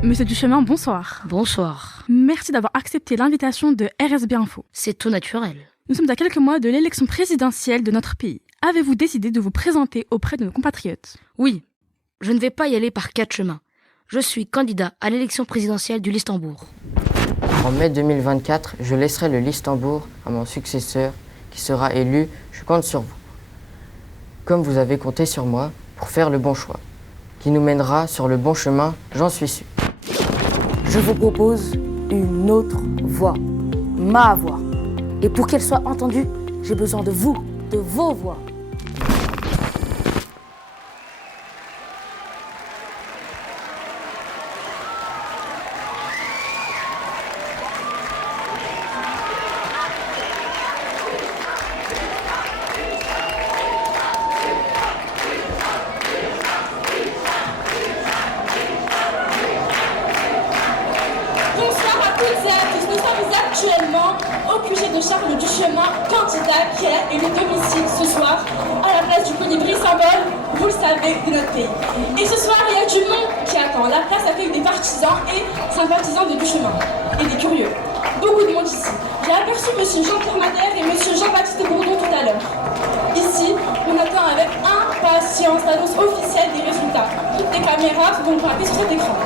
Monsieur Duchemin, bonsoir. Bonsoir. Merci d'avoir accepté l'invitation de RSB Info. C'est tout naturel. Nous sommes à quelques mois de l'élection présidentielle de notre pays. Avez-vous décidé de vous présenter auprès de nos compatriotes? Oui, je ne vais pas y aller par 4 chemins. Je suis candidat à l'élection présidentielle du Listembourg. En mai 2024, je laisserai le Listembourg à mon successeur qui sera élu. Je compte sur vous. Comme vous avez compté sur moi pour faire le bon choix, qui nous mènera sur le bon chemin, j'en suis sûr. Je vous propose une autre voix, ma voix. Et pour qu'elle soit entendue, j'ai besoin de vous, de vos voix. Bonsoir à toutes et à tous. Nous sommes actuellement au QG de Charles Duchemin, candidat qui est élu domicile ce soir à la place du colibri symbole, vous le savez, de notre pays. Et ce soir, il y a du monde qui attend. La place accueille des partisans et sympathisants de Duchemin et des curieux. Beaucoup de monde ici. J'ai aperçu monsieur Jean-Pierre Madère et monsieur Jean-Baptiste Bourdon tout à l'heure. Ici, on attend avec impatience l'annonce officielle des résultats. Toutes les caméras vont frapper sur cet écran.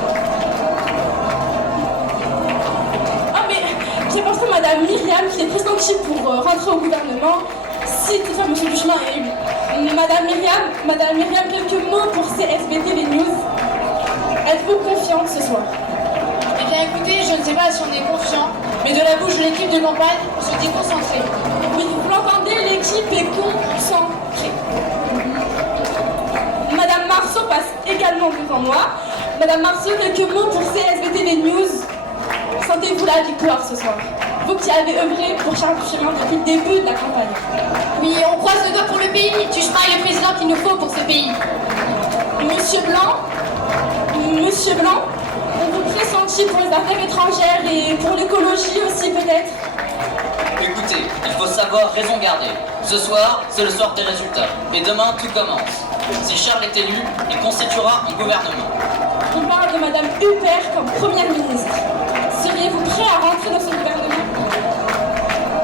J'ai pensé à Madame Myriam qui est pressentie pour rentrer au gouvernement si toutefois M. Duchemin est élu. Madame Myriam, quelques mots pour CSB TV News. Êtes-vous confiante ce soir? Eh bien écoutez, je ne sais pas si on est confiant, mais de la bouche de l'équipe de campagne, on se dit concentré. Oui, vous l'entendez, l'équipe est concentrée. Madame Marceau passe également devant moi. Madame Marceau, quelques mots pour CSB TV News. Sentez-vous la victoire ce soir? Vous qui avez œuvré pour Charles Duchemin depuis le début de la campagne. Oui, on croise le doigt pour le pays. Duchemin est le président qu'il nous faut pour ce pays. Monsieur Blanc, on vous pressentit pour les affaires étrangères et pour l'écologie aussi peut-être? Écoutez, il faut savoir raison garder. Ce soir, c'est le soir des résultats. Et demain, tout commence. Si Charles est élu, il constituera un gouvernement. On parle de Madame Huppert comme première ministre. Seriez-vous prêt à rentrer dans ce gouvernement?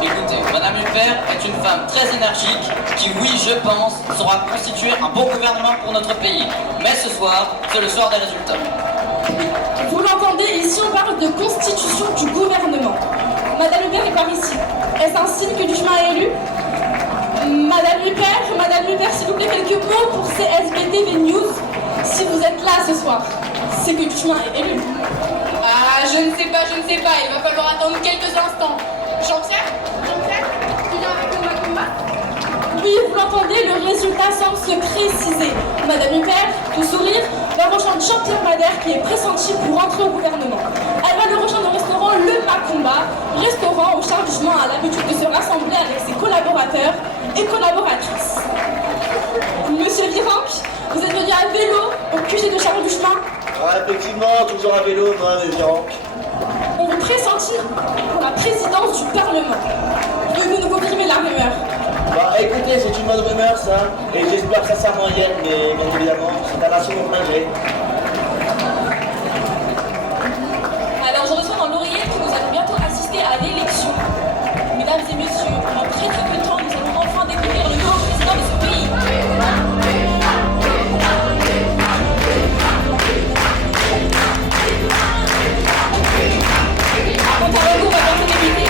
Écoutez, Madame Huppert est une femme très énergique qui, oui, je pense, saura constituer un bon gouvernement pour notre pays. Mais ce soir, c'est le soir des résultats. Vous l'entendez, ici on parle de constitution du gouvernement. Madame Huppert est par ici. Est-ce un signe que Duchemin est élu? Madame Huppert, s'il vous plaît, quelques mots pour CSB TV News. Si vous êtes là ce soir, c'est que Duchemin est élu. Ah, je ne sais pas, il va falloir attendre quelques instants. Jean-Pierre, il a avec le combat? Oui, vous l'entendez, le résultat semble se préciser. Madame Huppert, tout sourire, va rejoindre Jean-Pierre Madère qui est pressenti pour entrer au gouvernement. Elle va le rejoindre au restaurant Le Macumba, restaurant où Charles Duchemin a l'habitude de se rassembler avec ses collaborateurs et collaboratrices. Monsieur Virenque, vous êtes venu à vélo au QG de Charles Duchemin? Ah, effectivement, toujours à vélo, moi, mes gens. On vous pressentit pour la présidence du Parlement. Pouvez-vous nous confirmer la rumeur? Bah écoutez, c'est une bonne rumeur ça, et j'espère sincèrement y être, mais bien évidemment, c'est un assez bon malgré. Alors je reçois dans l'oreillette que nous allons bientôt assister à l'élection. Mesdames et messieurs, en très très peu de temps, nous allons enfin découvrir le nouveau président de ce pays. Quant à retour, va bientôt débuter.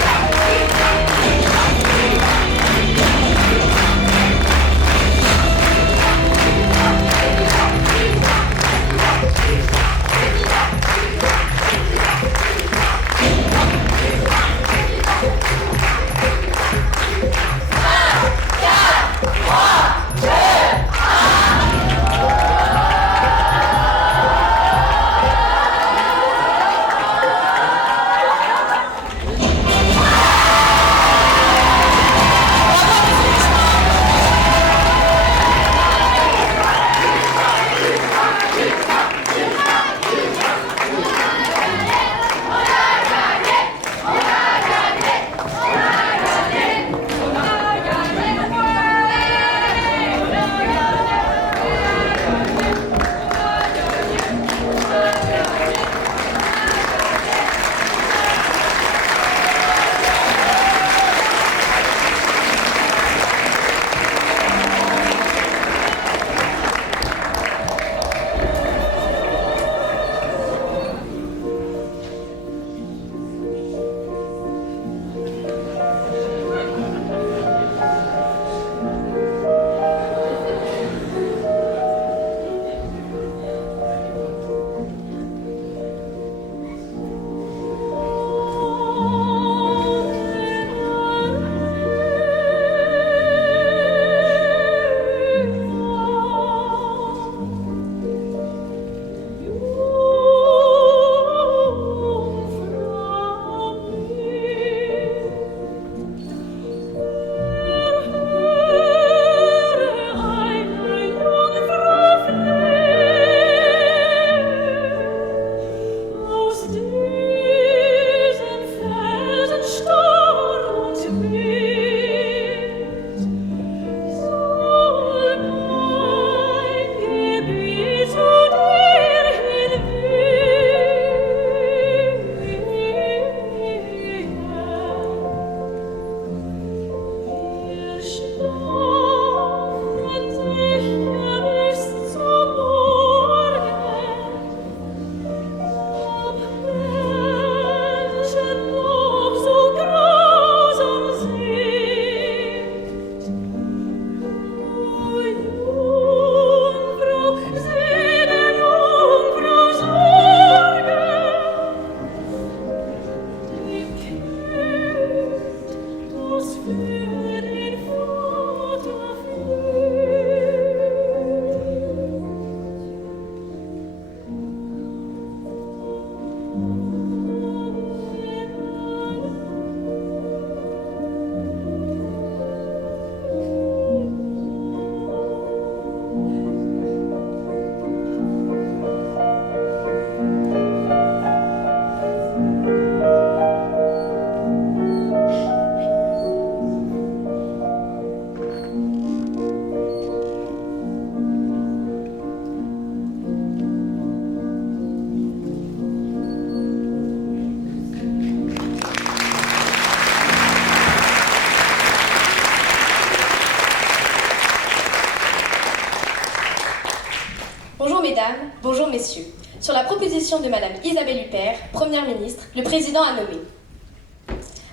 mesdames, bonjour messieurs. Sur la proposition de Madame Isabelle Huppert, Première ministre, le président a nommé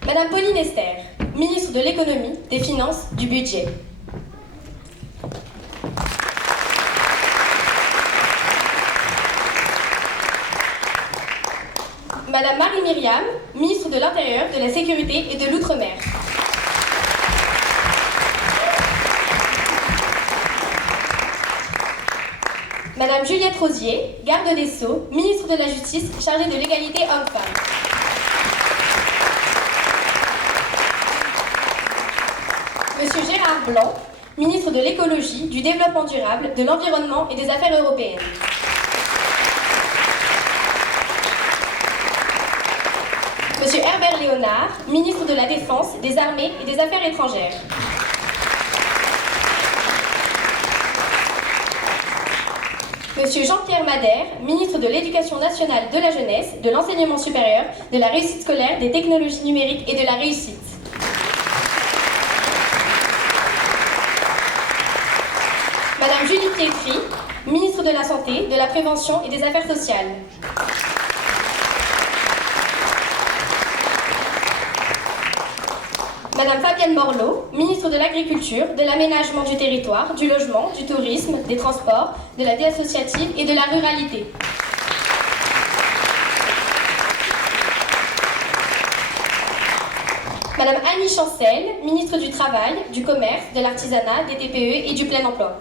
Madame Pauline Esther, ministre de l'économie, des finances, du budget. Madame Marie Myriam, ministre de l'Intérieur, de la Sécurité et de l'Outre-mer. Madame Juliette Rosier, garde des Sceaux, ministre de la Justice, chargée de l'égalité homme-femme. Monsieur Gérard Blanc, ministre de l'Écologie, du Développement durable, de l'Environnement et des Affaires européennes. Monsieur Herbert Léonard, ministre de la Défense, des Armées et des Affaires étrangères. Monsieur Jean-Pierre Madère, ministre de l'Éducation nationale, de la jeunesse, de l'enseignement supérieur, de la réussite scolaire, des technologies numériques et de la réussite. Madame Julie Pietri, ministre de la Santé, de la Prévention et des Affaires sociales. Madame Fabienne Morlot, ministre de l'Agriculture, de l'Aménagement du territoire, du Logement, du Tourisme, des Transports, de la vie associative et de la ruralité. Madame Annie Chancel, ministre du Travail, du Commerce, de l'Artisanat, des TPE et du Plein Emploi.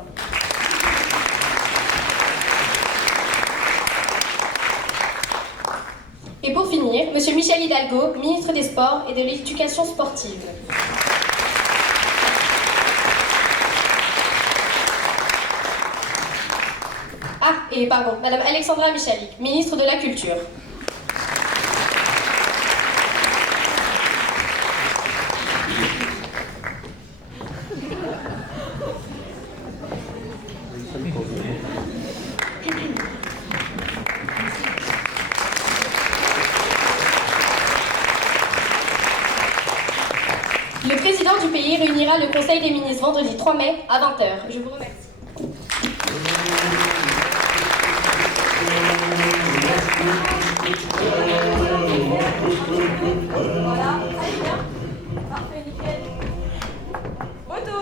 Et pour finir, Monsieur Michel Hidalgo, ministre des Sports et de l'Éducation sportive. Ah, et pardon, Madame Alexandra Michalik, ministre de la Culture. Le président du pays réunira le Conseil des ministres vendredi 3 mai à 20h. Je vous remercie. Voilà, allez bien. Parfait, nickel. Photo.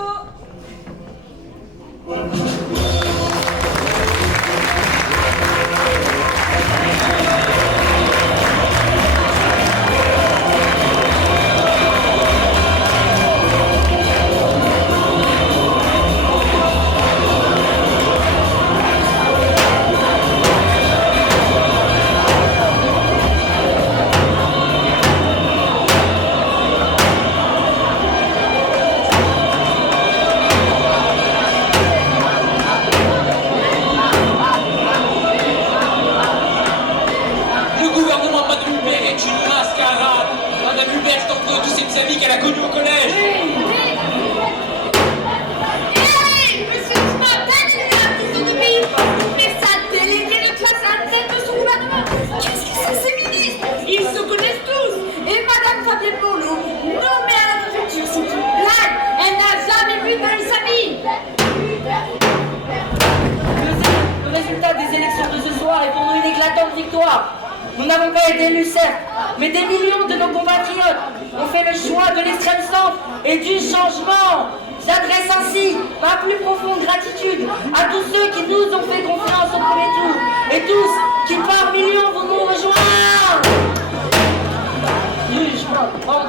Nous n'avons pas été élus, certes, mais des millions de nos compatriotes ont fait le choix de l'extrême centre et du changement. J'adresse ainsi ma plus profonde gratitude à tous ceux qui nous ont fait confiance au premier tour et tous qui par millions vont nous rejoindre.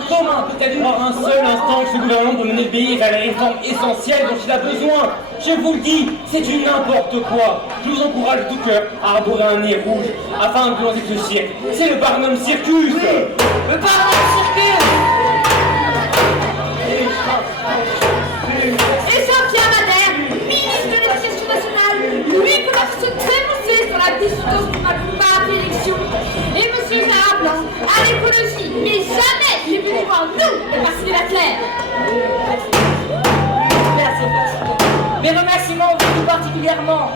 Comment peut-être croire un seul instant que ce gouvernement peut mener le pays vers les réformes essentielles dont il a besoin? Je vous le dis, c'est du n'importe quoi. Je vous encourage de tout cœur à arborer un nez rouge afin de lancer ce siècle. C'est le Barnum Circus. Oui, le Barnum Circus. Et Jean-Pierre Madère, ministre de l'Éducation nationale, lui peut se trémousser sur la distance qu'on a pu pas l'élection. Et Monsieur Gérard Blanc, à l'écologie, mais jamais j'ai pu voir nous dépasser la claire. Mes remerciements vont tout particulièrement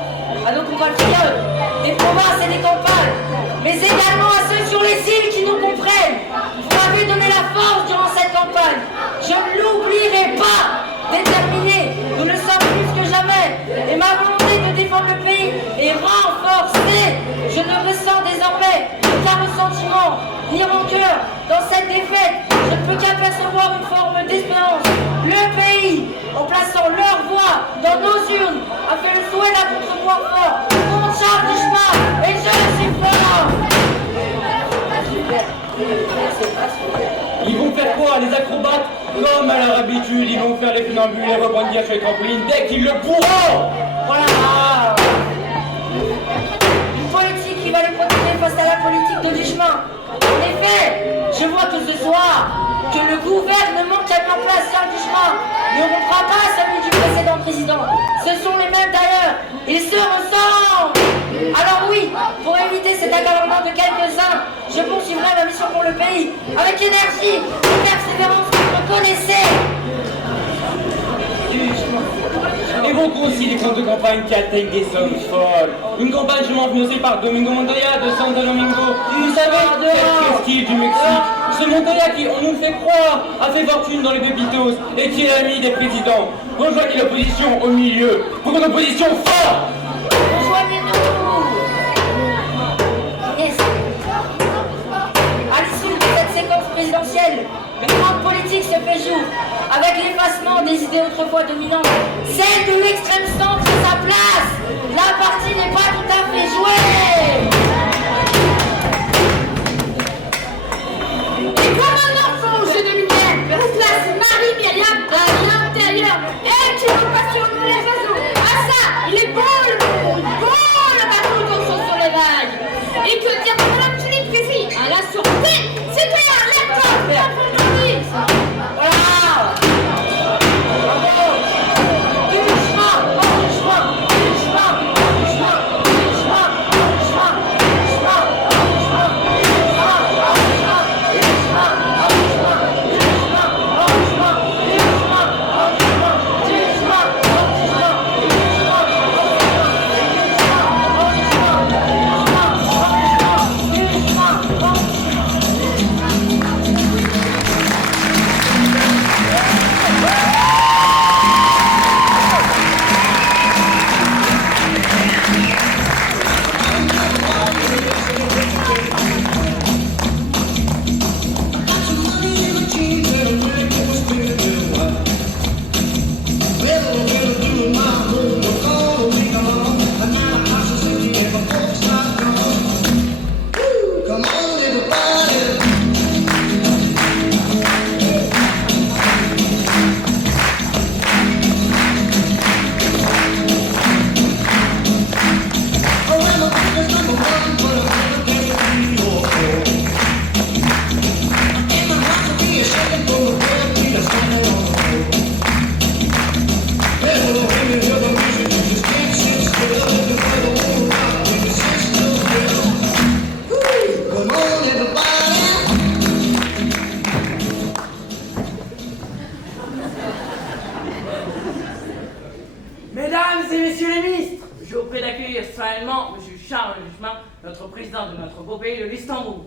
à nos compatriotes des provinces et des campagnes, mais également à ceux sur les îles qui nous comprennent. Vous m'avez donné la force durant cette campagne. Je ne l'oublierai pas. Déterminé, nous le sommes plus que jamais. Et ma volonté de défendre le pays est renforcée. vainqueur dans cette défaite, je ne peux qu'apercevoir une forme d'espérance. Le pays, en plaçant leur voix dans nos urnes, a fait le souhait d'un contre-pouvoir fort contre Charles Duchemin, et je suis fort. Ils vont faire quoi, les acrobates? Comme à leur habitude, ils vont faire les funambules et rebondir sur les trampolines dès qu'ils le pourront. Voilà. Une politique qui va les protéger face à la politique de Duchemin. En effet, je vois que ce soir, que le gouvernement qui a mis en place Charles Duchemin ne rompra pas celui du précédent président. Ce sont les mêmes d'ailleurs. Ils se ressemblent. Alors oui, pour éviter cet accaparement de quelques-uns, je poursuivrai ma mission pour le pays avec énergie et persévérance que vous connaissez. Évoquons aussi les comptes de campagne qui atteignent des sommes folles. Une campagne chemin financée par Domingo Montoya de Santo Domingo. Vous savez, cette prestige du Mexique. Ce Montoya qui, on nous le fait croire, a fait fortune dans les pépitos et qui est l'ami des présidents. Rejoignez l'opposition au milieu pour une opposition forte. Rejoignez-nous. Yes. À l'issue de cette séquence présidentielle, une grande politique se fait jour, avec l'effacement des idées autrefois dominantes. Celle de l'extrême centre à sa place. La partie n'est pas tout à fait jouée. Et comme un enfant au jeu de lumière, on place Marie-Myriam à l'intérieur et qui veut passer au les oiseaux. Ah ça, il est beau le monde, beau le bateau dansant sur les vagues. Et que dire de Madame Julie Précy à la sûreté, c'était un laptop d'apprenti. Voilà. Bravo. Duchemin, Duchemin, Duchemin, Duchemin, Duchemin, Duchemin, Duchemin, Duchemin, Mesdames et messieurs les ministres, je vous prie d'accueillir solennellement M. Charles Duchemin, notre président de notre beau pays de l'Istanbul.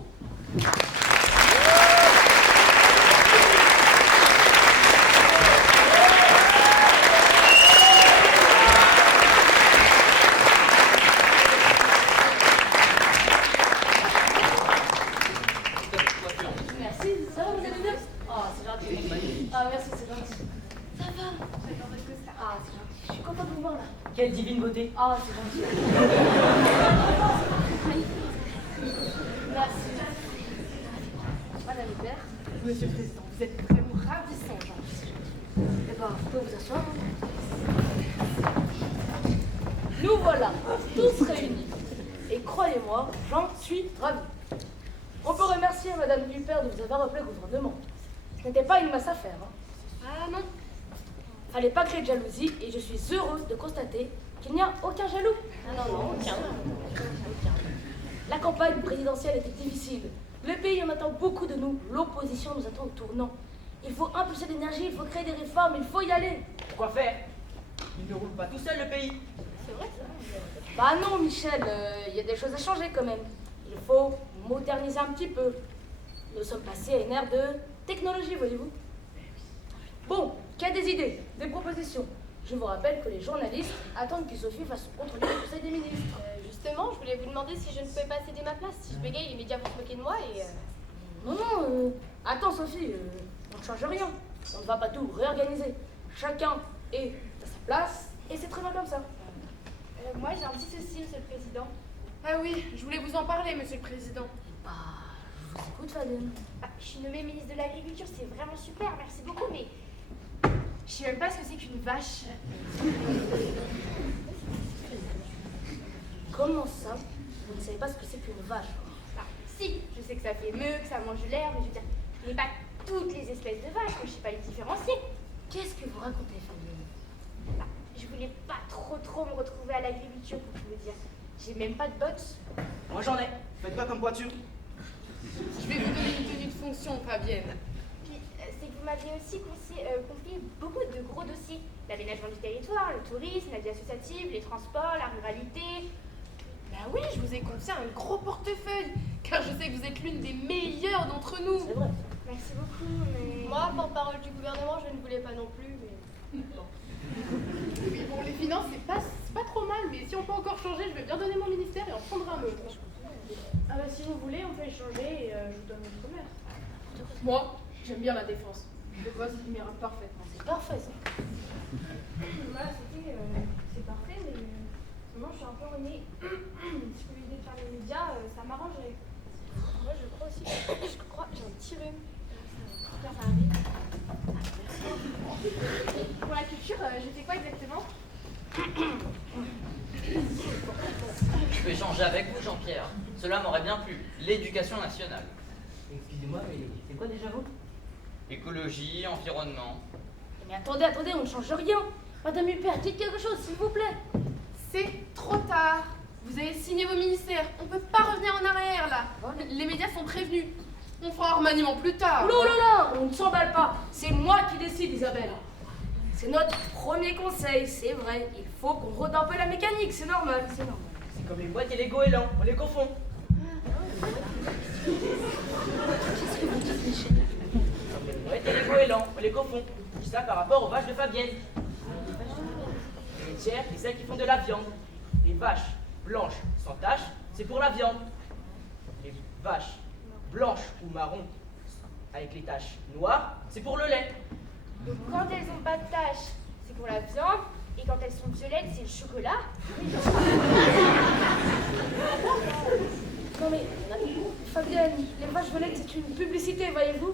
Merci, ça va, vous allez bien? Oh, c'est gentil. Ah, merci, c'est gentil. Ça va? Ah, c'est gentil. Je suis contente de vous voir là. Quelle divine beauté! Ah, c'est gentil. Merci. Madame Hubert, Monsieur le Président, vous êtes vraiment ravissant, gentil. Eh ben, vous pouvez vous asseoir. Nous voilà, tous réunis. Et croyez-moi, j'en suis ravie. On peut remercier Madame Hubert de vous avoir appelé au gouvernement. Ce n'était pas une mince affaire, hein. Ah non. Fallait pas créer de jalousie et je suis heureux de constater qu'il n'y a aucun jaloux. Ah non, non, aucun. La campagne présidentielle était difficile. Le pays en attend beaucoup de nous. L'opposition nous attend au tournant. Il faut impulser l'énergie, il faut créer des réformes, il faut y aller. Quoi faire? Il ne roule pas tout seul le pays. C'est vrai ça? Bah non, Michel, il y a des choses à changer quand même. Il faut moderniser un petit peu. Nous sommes passés à une ère de technologie, voyez-vous. Bon, qui a des idées, des propositions? Je vous rappelle que les journalistes attendent que Sophie fasse son compte-rendu du Conseil des ministres. Justement, je voulais vous demander si je ne pouvais pas céder ma place. Si je bégaye, les médias vont se moquer de moi et... Non, attends Sophie, on ne change rien. On ne va pas tout réorganiser. Chacun est à sa place et c'est très bien comme ça. Moi, j'ai un petit souci, Monsieur le Président. Ah oui, je voulais vous en parler, Monsieur le Président. Je vous écoute, Fabienne. Je suis nommée ministre de l'Agriculture, c'est vraiment super, merci beaucoup, mais je sais même pas ce que c'est qu'une vache. Comment ça? Vous ne savez pas ce que c'est qu'une vache? Si, je sais que ça fait meuh, que ça mange de l'herbe, mais je veux dire, je connais pas toutes les espèces de vaches, donc je sais pas les différencier. Qu'est-ce que vous racontez, Fabienne? Je voulais pas trop me retrouver à l'agriculture pour tout vous dire. J'ai même pas de bottes. Moi j'en ai. Faites quoi comme voiture? Je vais vous donner une tenue de fonction, Fabienne. Puis, c'est que vous m'aviez aussi confié beaucoup de gros dossiers. L'aménagement du territoire, le tourisme, la vie associative, les transports, la ruralité. Bah oui, je vous ai confié un gros portefeuille, car je sais que vous êtes l'une des meilleures d'entre nous. C'est vrai. Merci beaucoup, mais... Moi, porte-parole du gouvernement, je ne voulais pas non plus, mais... Bon. Oui, bon, les finances, c'est pas trop mal, mais si on peut encore changer, je vais bien donner mon ministère et en prendre un autre. Ah bah si vous voulez, on peut échanger et je vous donne mon commerce. Moi, j'aime bien la défense. Le boss, il m'ira parfaitement. C'est parfait, ça. Voilà, c'est parfait, mais moi je suis un peu renée. Si je pouvais aider de faire les médias, ça m'arrangerait. Moi je crois aussi. Je crois que j'ai un petit rhume. Ça arrive. Pour la culture, je fais quoi exactement? Je peux échanger avec vous, Jean-Pierre. Cela m'aurait bien plu. L'éducation nationale. Excusez-moi, mais c'est quoi déjà vous? Écologie, environnement. Mais attendez, on ne change rien. Madame Huppert, dites quelque chose, s'il vous plaît. C'est trop tard. Vous avez signé vos ministères. On peut pas revenir en arrière, là. Les médias sont prévenus. On fera un remaniement plus tard. Oh là là, on ne s'emballe pas. C'est moi qui décide, Isabelle. C'est notre premier conseil, c'est vrai. Il faut qu'on rôde un peu la mécanique, c'est normal, c'est normal. C'est comme les boîtes et les goélands, on les confond. Qu'est-ce que vous dites, Michel? Comme les boîtes et les goélands, on les confond. Je dis ça par rapport aux vaches de Fabienne. Les laitières et celles qui font de la viande. Les vaches blanches sans taches, c'est pour la viande. Les vaches blanches ou marron avec les taches noires, c'est pour le lait. Donc quand elles n'ont pas de taches, c'est pour la viande. Et quand elles sont violettes, c'est le chocolat. Non mais, Fabienne, les vaches violettes, c'est une publicité, voyez-vous.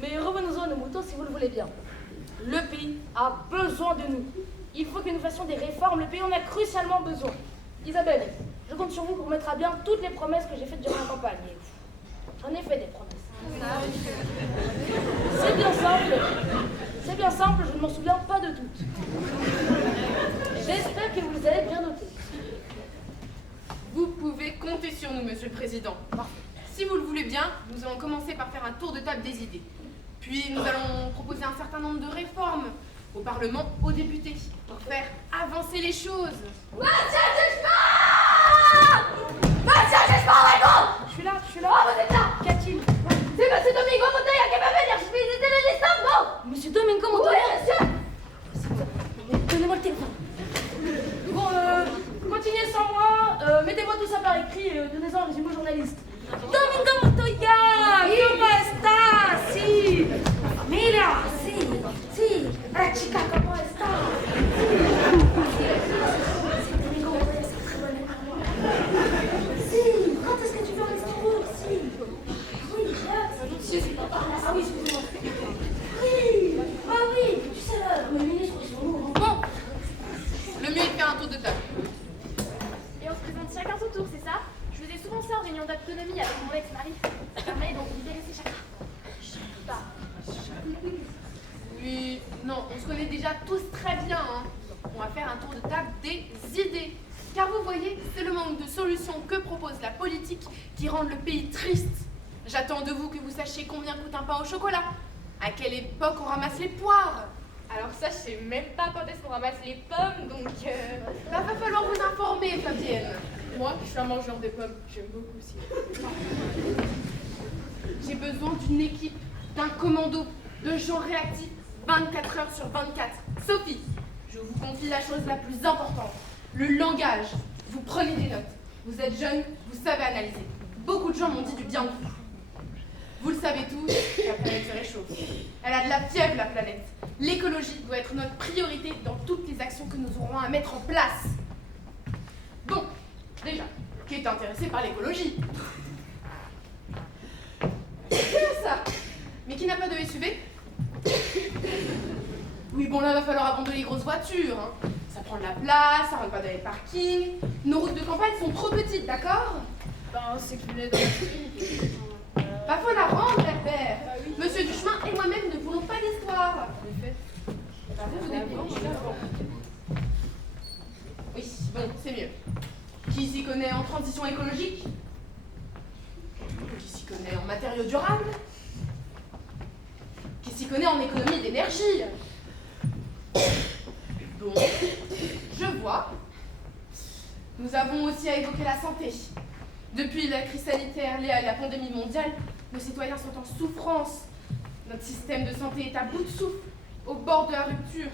Mais revenons-en à nos moutons si vous le voulez bien. Le pays a besoin de nous. Il faut que nous fassions des réformes. Le pays en a crucialement besoin. Isabelle, je compte sur vous pour mettre à bien toutes les promesses que j'ai faites durant la campagne. J'en ai fait des promesses. C'est bien simple. C'est bien simple, je ne m'en souviens pas de toutes. J'espère que vous les avez bien notées. Vous pouvez compter sur nous, Monsieur le Président. Si vous le voulez bien, nous allons commencer par faire un tour de table des idées. Puis nous allons proposer un certain nombre de réformes au Parlement, aux députés, pour faire avancer les choses. Monsieur Duchemont! Monsieur Duchemont, Je suis là. Oh, vous êtes là! Qu'a-t-il? C'est Monsieur Domingo Montoya qui va venir, je suis visiter le Istanbul! Monsieur Domingo Montoya? Oui, monsieur! Donnez-moi le téléphone. Bon, continuez sans moi. Mettez-moi tout ça par écrit et donnez-en un résumé aux journalistes. Domingo Montoya! ¿Cómo estás? Sí. Mira, sí. La chica, ¿cómo está? C'est Domingo Montoya, c'est très bonne école. Si. Quand est-ce que tu vas à Istanbul? Si. Oui, ah oui, excusez-moi. Oui. Ah oui. Tu sais, le ministre, ils sont lourds. Bon, le mieux est de faire un tour de table. Et on se présente chacun son tour, c'est ça? Je faisais souvent ça en réunion d'autonomie avec mon ex-mari. Ça permet donc de laisser chacun. Oui, non, on se connaît déjà tous très bien. Hein. On va faire un tour de table des idées. Car vous voyez, c'est le manque de solutions que propose la politique qui rend le pays triste. J'attends de vous que vous sachiez combien coûte un pain au chocolat. À quelle époque on ramasse les poires. Alors ça, je sais même pas quand est-ce qu'on ramasse les pommes, donc va falloir vous informer, Fabienne. Moi, je suis un mangeur de pommes, j'aime beaucoup aussi. J'ai besoin d'une équipe, d'un commando, de gens réactifs, 24 heures sur 24. Sophie, je vous confie la chose la plus importante, le langage. Vous prenez des notes. Vous êtes jeune, vous savez analyser. Beaucoup de gens m'ont dit du bien de vous. Vous le savez tous, la planète se réchauffe. Elle a de la fièvre, la planète. L'écologie doit être notre priorité dans toutes les actions que nous aurons à mettre en place. Bon, déjà, qui est intéressé par l'écologie? C'est ça. Mais qui n'a pas de SUV? Oui, bon, là, va falloir abandonner les grosses voitures. Hein. Ça prend de la place, ça rentre pas dans les parkings. Nos routes de campagne sont trop petites, d'accord? Ben, c'est que vous venez dans le street. Bah, faut la rendre, Herbert. Monsieur Duchemin et moi-même ne voulons pas d'histoire. En effet. Bah, vous débrouillez. Oui, bon, c'est mieux. Qui s'y connaît en transition écologique? Qui s'y connaît en matériaux durables? Qui s'y connaît en économie d'énergie? Bon, je vois. Nous avons aussi à évoquer la santé. Depuis la crise sanitaire liée à la pandémie mondiale, nos citoyens sont en souffrance. Notre système de santé est à bout de souffle, au bord de la rupture.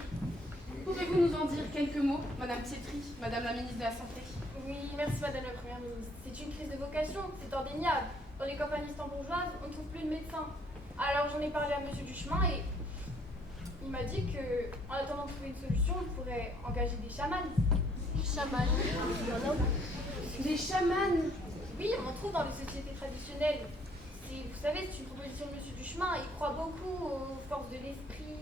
Pouvez-vous nous en dire quelques mots, Madame Pietri, Madame la ministre de la Santé? Oui, merci Madame la Première ministre. C'est une crise de vocation, c'est indéniable. Dans les campagnes istanbourgeoises, on ne trouve plus de médecins. Alors j'en ai parlé à Monsieur Duchemin et il m'a dit que, en attendant de trouver une solution, on pourrait engager des chamans. Chamans? Des chamans? Oui, on en trouve dans les sociétés traditionnelles. Vous savez, c'est une proposition de Monsieur Duchemin. Il croit beaucoup aux forces de l'esprit.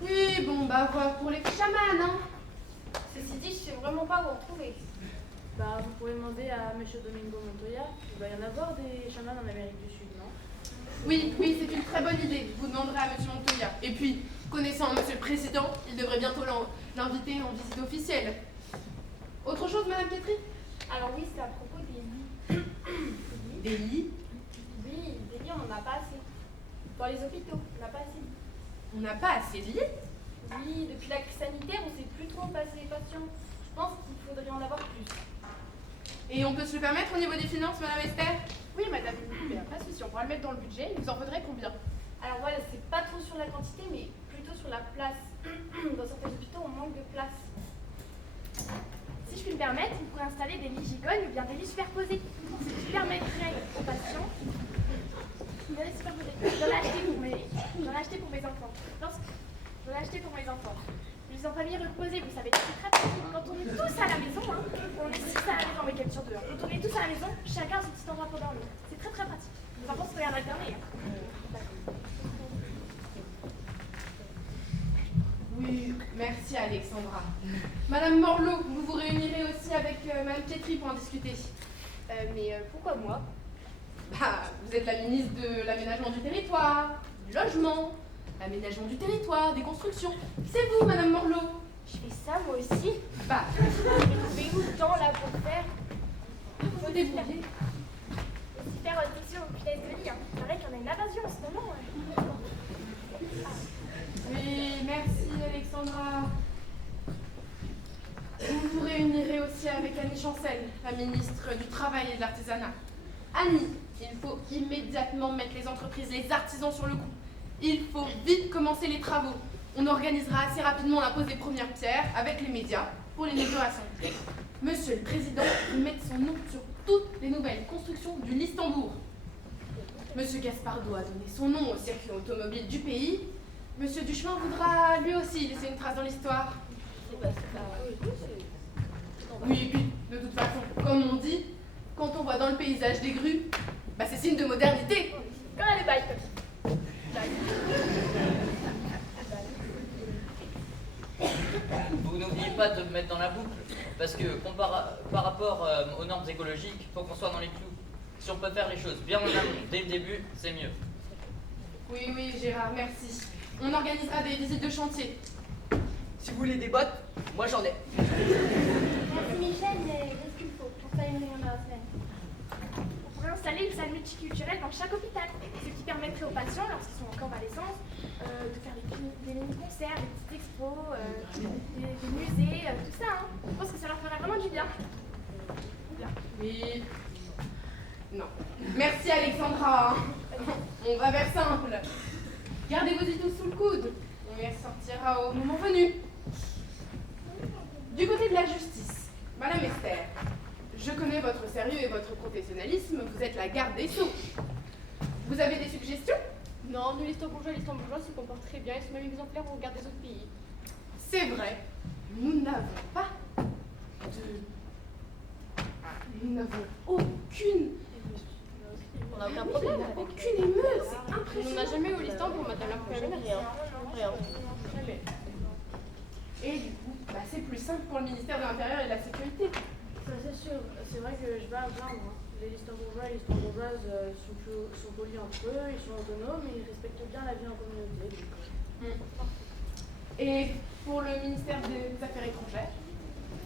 Oui, bon, bah voilà pour les chamans, hein. Ceci dit, je sais vraiment pas où en trouver. Bah, vous pouvez demander à M. Domingo Montoya. Il va y en avoir des chamans en Amérique du Sud, non? Oui, c'est une très bonne idée. Vous demanderez à M. Montoya. Et puis, connaissant M. le Président, il devrait bientôt l'inviter en visite officielle. Autre chose, Madame Pietri? Alors oui, c'est à propos des lits. Des lits? Oui, des lits, on n'en a pas assez. Dans les hôpitaux, on n'a pas assez de lits. On n'a pas assez de lits? Oui, depuis la crise sanitaire, on ne sait plus trop passer les patients. Je pense qu'il faudrait en avoir plus. Et on peut se le permettre au niveau des finances, Madame Esther? Oui, Madame, mais pas de souci, on pourra le mettre dans le budget. Il vous en faudrait combien? Alors voilà, c'est pas trop sur la quantité, mais plutôt sur la place. Dans certains hôpitaux, on manque de place. Si je puis me permettre, on pourrait installer des lits gigognes ou bien des lits superposés. Ce qui permettrait aux patients d'en acheter pour mes enfants. J'en ai acheté pour mes enfants. Les en famille reposée, vous savez, c'est très pratique. Quand on est tous à la maison, hein, on est 6 à la maison, mais quelle sur deux. Quand on est tous à la maison, chacun a son petit endroit pour dormir. C'est très très pratique. Par contre, c'est rien alterner. Oui, merci Alexandra. Madame Morlot, vous vous réunirez aussi avec Madame Pietri pour en discuter. Mais pourquoi moi? Bah, vous êtes la ministre de l'aménagement du territoire, du logement, l'aménagement du territoire, des constructions. C'est vous, Madame Morlot. Je fais ça moi aussi. Bah, mais où le temps là pour faire? faut débrouiller. Aussi faire attention aux punaises de lit. Hein. Il paraît qu'il y en a une invasion en ce moment. Oui, merci Alexandra. Vous vous réunirez aussi avec Annie Chancel, la ministre du Travail et de l'Artisanat. Annie, il faut immédiatement mettre les entreprises, les artisans sur le coup. Il faut vite commencer les travaux. On organisera assez rapidement la pose des premières pierres avec les médias pour l'inauguration. Monsieur le Président veut mettre son nom sur toutes les nouvelles constructions du Listembourg. Monsieur Gaspardo a donné son nom au circuit automobile du pays. Monsieur Duchemin voudra lui aussi laisser une trace dans l'histoire. Oui, et puis, de toute façon, comme on dit, quand on voit dans le paysage des grues, bah c'est signe de modernité. Comme à l'ébaille. Vous n'oubliez pas de me mettre dans la boucle, parce que par rapport aux normes écologiques, il faut qu'on soit dans les clous. Si on peut faire les choses bien en amont, dès le début, c'est mieux. Oui, Gérard, merci. On organisera des visites de chantier. Si vous voulez des bottes, moi j'en ai. Merci Michel, mais qu'est-ce qu'il faut pour faire une réunion dans la semaine? On pourrait installer une salle multiculturelle dans chaque hôpital, ce qui permettrait aux patients, lorsqu'ils sont en convalescence, de faire des mini-concerts, des petites expos, des musées, tout ça. Hein. Je pense que ça leur ferait vraiment du bien. Oui. Non. Merci Alexandra. On va vers simple. Gardez-vous-y tous sous le coude. On y ressortira au moment venu. Du côté de la justice, Madame Esther, je connais votre sérieux et votre professionnalisme. Vous êtes la garde des Sceaux. Vous avez des suggestions? Non, nous, les Istanbullois se comportent très bien. Ils sont même exemplaires au regard des autres pays. C'est vrai, nous n'avons pas de... Nous n'avons aucune... On n'a aucun problème. Aucune émeute, c'est impressionnant. On n'a jamais eu l'Istanbul, madame la première. Rien. Jamais. Et du coup, c'est plus simple pour le ministère de l'Intérieur et de la Sécurité. C'est sûr, c'est vrai que je vais à plaindre. Les Istanbullois et les Istanbulloises sont polis entre eux, ils sont autonomes et ils respectent bien la vie en communauté. Et pour le ministère des Affaires étrangères,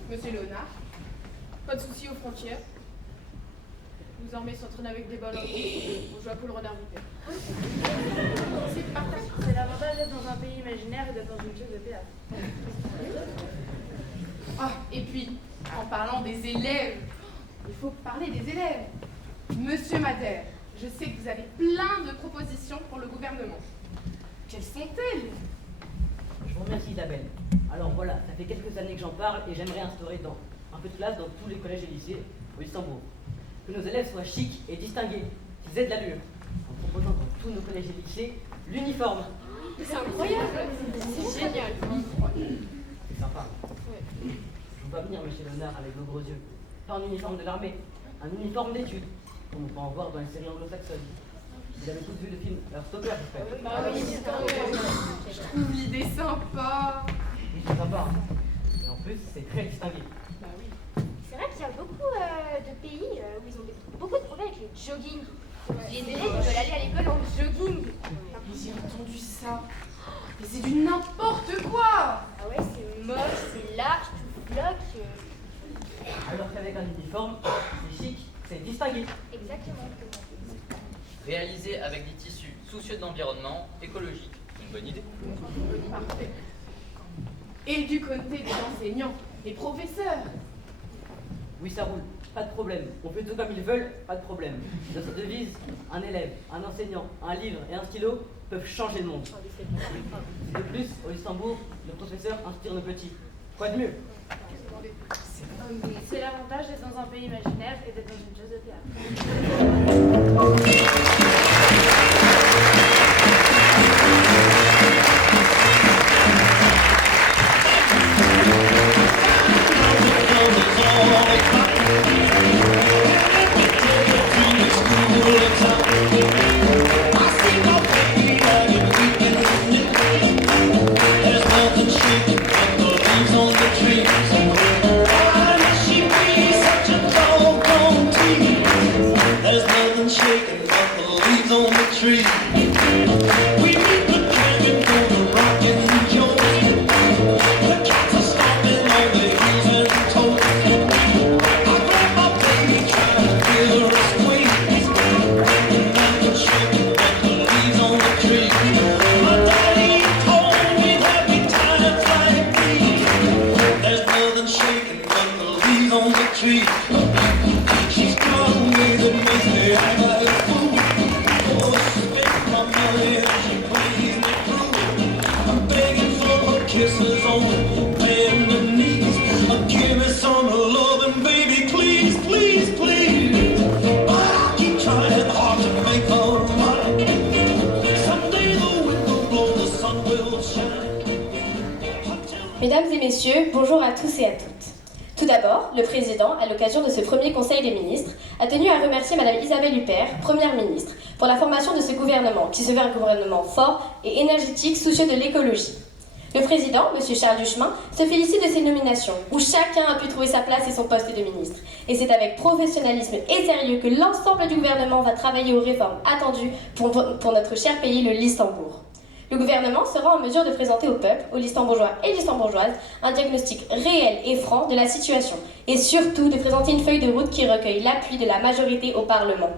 Monsieur Léonard, pas de soucis aux frontières. Désormais, ils s'entraînent avec des ballons rouges. On joue à Paul Renard Vipère. C'est l'avantage d'être dans un pays imaginaire et d'être dans une pièce de théâtre. Ah, et puis, en parlant des élèves, il faut parler des élèves. Monsieur Madère, je sais que vous avez plein de propositions pour le gouvernement. Quelles sont-elles? Je vous remercie Isabelle. Alors voilà, ça fait quelques années que j'en parle et j'aimerais instaurer un peu de classe dans tous les collèges et lycées au Luxembourg. Que nos élèves soient chics et distingués, qu'ils aient de l'allure, en proposant dans tous nos collèges et lycées l'uniforme. C'est incroyable, c'est génial. C'est sympa. Je vous vois venir, monsieur Léonard, avec vos gros yeux. Pas un uniforme de l'armée, un uniforme d'études, comme on peut en voir dans les séries anglo-saxonnes. Vous avez tous vu le film Stopper, j'espère. Bah oui, je trouve l'idée sympa. Oui, c'est sympa. Et en plus, c'est très distingué. Bah oui. C'est vrai qu'il y a beaucoup de pays où ils ont beaucoup de problèmes avec le jogging. Les élèves veulent aller à l'école en jogging. J'ai entendu ça. Mais c'est du n'importe quoi. Ah ouais, c'est moche, c'est large, tout bloque. Alors qu'avec un uniforme, c'est chic, c'est distingué. Exactement. Réalisé avec des tissus soucieux de l'environnement, écologique. Une bonne idée. Parfait. Et du côté des enseignants, les professeurs. Oui, ça roule, pas de problème. On fait tout comme ils veulent, pas de problème. Notre devise, un élève, un enseignant, un livre et un stylo peuvent changer le monde. De plus, au Luxembourg, nos professeurs inspirent nos petits. Quoi de mieux? C'est l'avantage d'être dans un pays imaginaire et d'être dans une pièce de théâtre. Mesdames et messieurs, bonjour à tous et à toutes. Tout d'abord, le Président, à l'occasion de ce premier Conseil des ministres, a tenu à remercier Madame Isabelle Huppert, Première ministre, pour la formation de ce gouvernement, qui se veut un gouvernement fort et énergétique, soucieux de l'écologie. Le Président, M. Charles Duchemin, se félicite de ces nominations, où chacun a pu trouver sa place et son poste de ministre. Et c'est avec professionnalisme et sérieux que l'ensemble du gouvernement va travailler aux réformes attendues pour notre cher pays, le Luxembourg. Le gouvernement sera en mesure de présenter au peuple, aux Luxembourgeois et Luxembourgeoises, un diagnostic réel et franc de la situation, et surtout de présenter une feuille de route qui recueille l'appui de la majorité au Parlement.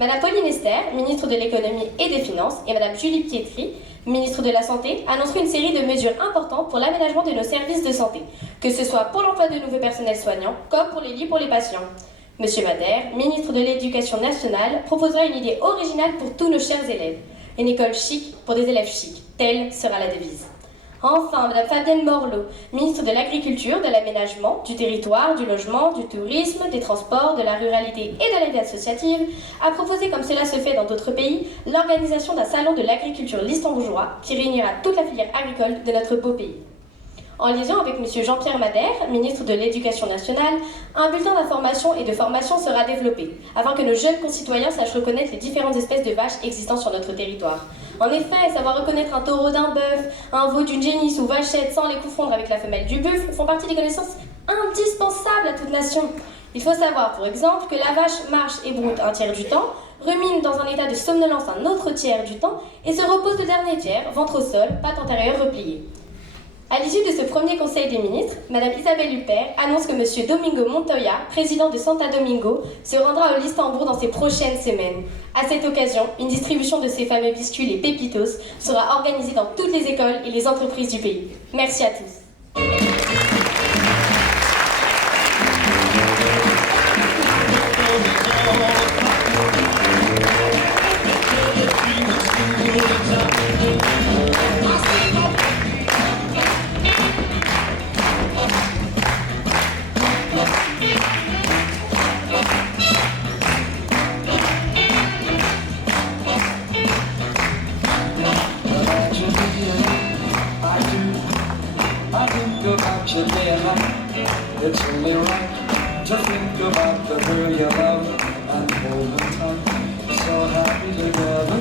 Madame Pauline Esther, ministre de l'économie et des finances, et Madame Julie Pietri, ministre de la Santé, annonceront une série de mesures importantes pour l'aménagement de nos services de santé, que ce soit pour l'emploi de nouveaux personnels soignants, comme pour les lits pour les patients. Monsieur Madère, ministre de l'Éducation nationale, proposera une idée originale pour tous nos chers élèves. Une école chic pour des élèves chics, telle sera la devise. Enfin, Madame Fabienne Morlot, ministre de l'Agriculture, de l'Aménagement, du Territoire, du Logement, du Tourisme, des Transports, de la Ruralité et de l'aide associative, a proposé, comme cela se fait dans d'autres pays, l'organisation d'un salon de l'agriculture listembourgeois qui réunira toute la filière agricole de notre beau pays. En liaison avec M. Jean-Pierre Madère, ministre de l'Éducation nationale, un bulletin d'information et de formation sera développé, afin que nos jeunes concitoyens sachent reconnaître les différentes espèces de vaches existant sur notre territoire. En effet, savoir reconnaître un taureau d'un bœuf, un veau d'une génisse ou vachette sans les confondre avec la femelle du buffle font partie des connaissances indispensables à toute nation. Il faut savoir, pour exemple, que la vache marche et broute un tiers du temps, rumine dans un état de somnolence un autre tiers du temps et se repose le dernier tiers, ventre au sol, patte antérieure repliée. À l'issue de ce premier conseil des ministres, Mme Isabelle Huppert annonce que M. Domingo Montoya, président de Santo Domingo, se rendra au Listembourg dans ces prochaines semaines. À cette occasion, une distribution de ces fameux biscuits, les Pépitos, sera organisée dans toutes les écoles et les entreprises du pays. Merci à tous. It's only right to think about the girl you love and hold her tight, so happy together.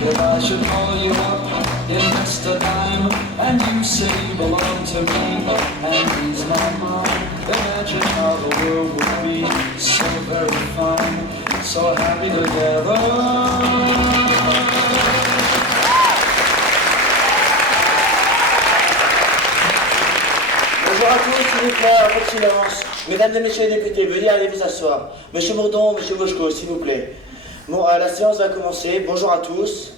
If I should call you up, invest a dime, and you say you belong to me, and he's my mine, imagine how the world would be so very fine, so happy together. Bonjour à tous, s'il vous plaît, un peu de silence. Mesdames et messieurs les députés, veuillez aller vous asseoir. Monsieur Mourdon, monsieur Bochko, s'il vous plaît. Bon, la séance va commencer. Bonjour à tous.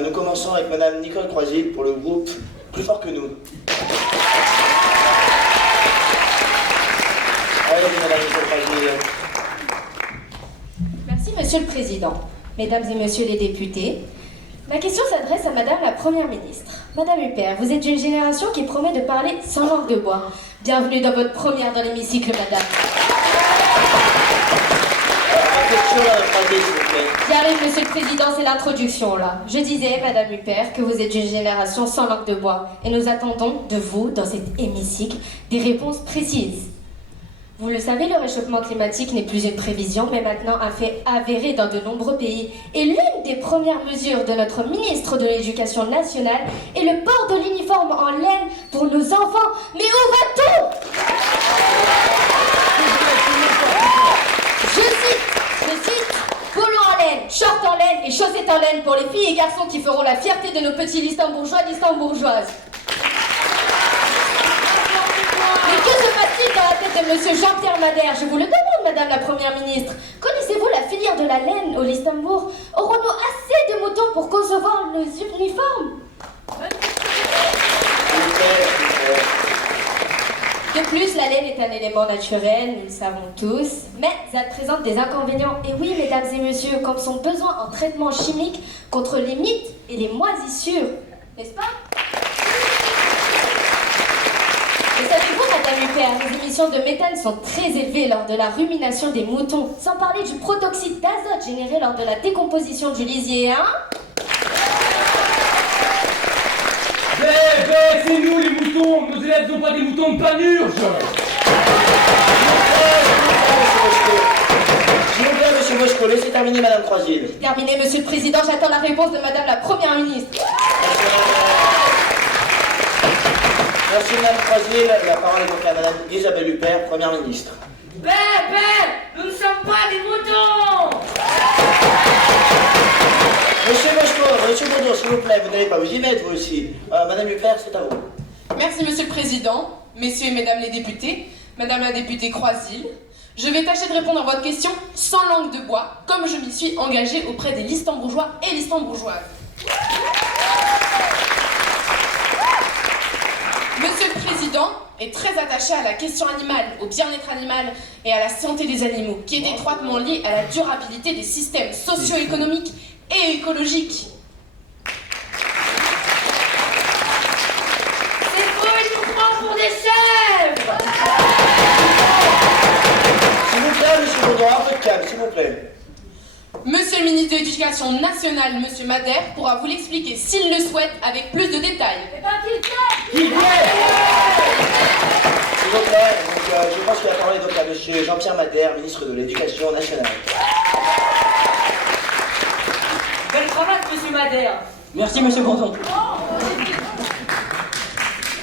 Nous commençons avec madame Nicole Croisil pour le groupe Plus fort que nous. Allez, madame Nicole Croisil. Merci, Monsieur le Président. Mesdames et Messieurs les députés, ma question s'adresse à Madame la Première ministre. Madame Huppert, vous êtes d'une génération qui promet de parler sans langue de bois. Bienvenue dans votre première dans l'hémicycle, Madame. J'arrive, Monsieur le Président, c'est l'introduction, là. Je disais, Madame Huppert, que vous êtes d'une génération sans langue de bois. Et nous attendons de vous, dans cet hémicycle, des réponses précises. Vous le savez, le réchauffement climatique n'est plus une prévision, mais maintenant un fait avéré dans de nombreux pays. Et l'une des premières mesures de notre ministre de l'Éducation nationale est le port de l'uniforme en laine pour nos enfants. Mais où va-t-on ? Je cite, polo en laine, short en laine et chaussettes en laine pour les filles et garçons qui feront la fierté de nos petits listembourgeois, listembourgeoises. Mais que se passe-t-il dans la tête de Monsieur Jean-Pierre Madère ? Je vous le demande, Madame la Première ministre. Connaissez-vous la filière de la laine au Listembourg ? Aurons-nous assez de moutons pour concevoir nos uniformes ? De plus, la laine est un élément naturel, nous le savons tous, mais elle présente des inconvénients. Et oui, mesdames et messieurs, comme son besoin en traitement chimique contre les mites et les moisissures, n'est-ce pas ? Et savez-vous, Madame Huppert, les émissions de méthane sont très élevées lors de la rumination des moutons, sans parler du protoxyde d'azote généré lors de la décomposition du lisier, hein ? C'est nous les moutons. Nos élèves n'ont pas des moutons de panurge. S'il vous plaît, monsieur Bochko, laissez terminer madame Croisil. Terminé, Monsieur le Président, j'attends la réponse de Madame la Première ministre. Merci madame Croisil. La parole est donc à madame Isabelle Huppert, Première ministre. Nous ne sommes pas des moutons. Monsieur Bochko, monsieur Bourdon, s'il vous plaît, vous n'allez pas vous y mettre, vous aussi. Madame Huppert, c'est à vous. Merci, Monsieur le Président, messieurs et mesdames les députés, madame la députée Croisil. Je vais tâcher de répondre à votre question sans langue de bois, comme je m'y suis engagée auprès des listembourgeois et listembourgeoises. Monsieur le Président est très attaché à la question animale, au bien-être animal et à la santé des animaux, qui est étroitement liée à la durabilité des systèmes socio-économiques et écologiques. ministre de l'Éducation nationale, M. Madère, pourra vous l'expliquer s'il le souhaite avec plus de détails. Eh ben, qu'il S'il vous plaît, je pense que la parole est donc à M. Jean-Pierre Madère, ministre de l'Éducation nationale. Belle cravate, monsieur Madère. Merci, monsieur Bourdon.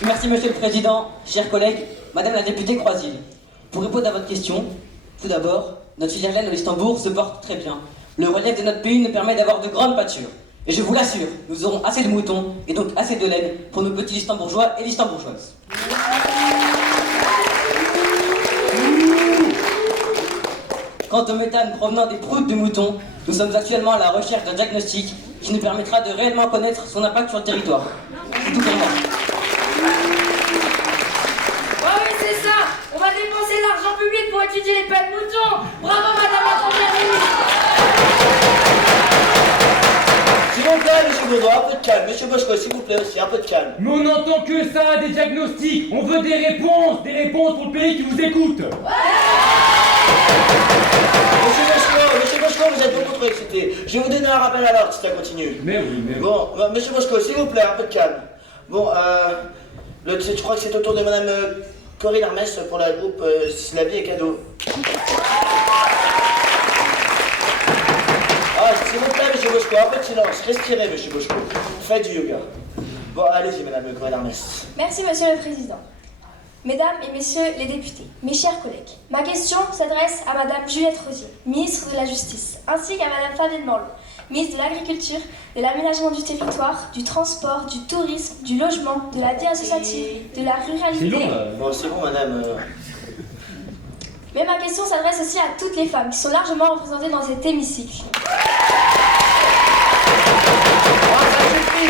Merci, monsieur le président, chers collègues, madame la députée Croisil. Pour répondre à votre question, tout d'abord, notre filière laine au Luxembourg se porte très bien. Le relief de notre pays nous permet d'avoir de grandes pâtures. Et je vous l'assure, nous aurons assez de moutons et donc assez de laine pour nos petits Luxembourgeois et Luxembourgeoises. Quant au méthane provenant des proutes de moutons, nous sommes actuellement à la recherche d'un diagnostic qui nous permettra de réellement connaître son impact sur le territoire. C'est tout pour moi. Oui, c'est ça. On va dépenser l'argent public pour étudier les pets de moutons. Bravo, madame la première ministre. S'il vous plaît, monsieur Baudouin, un peu de calme. Monsieur Boschko, s'il vous plaît aussi, un peu de calme. Mais on n'entend que ça, des diagnostics. On veut des réponses pour le pays qui vous écoute. Monsieur Boschko, vous êtes beaucoup trop excité. Je vais vous donner un rappel à l'ordre si ça continue. Mais oui. Bon, monsieur Boschko, s'il vous plaît, un peu de calme. Bon, je crois que c'est au tour de madame Corinne Hermès pour la groupe Si la vie est cadeau. Ah, s'il vous plaît, monsieur Boschko, un peu de silence. Respirez, monsieur Boschko. Faites du yoga. Bon, allez-y, madame Corinne Hermès. Merci, monsieur le président. Mesdames et messieurs les députés, mes chers collègues, ma question s'adresse à madame Juliette Rosier, ministre de la Justice, ainsi qu'à madame Fabienne Morlot, ministre de l'Agriculture, de l'Aménagement du Territoire, du Transport, du Tourisme, du Logement, de la vie associative, de la ruralité. C'est long, Bon, c'est bon, madame. Mais ma question s'adresse aussi à toutes les femmes qui sont largement représentées dans cet hémicycle.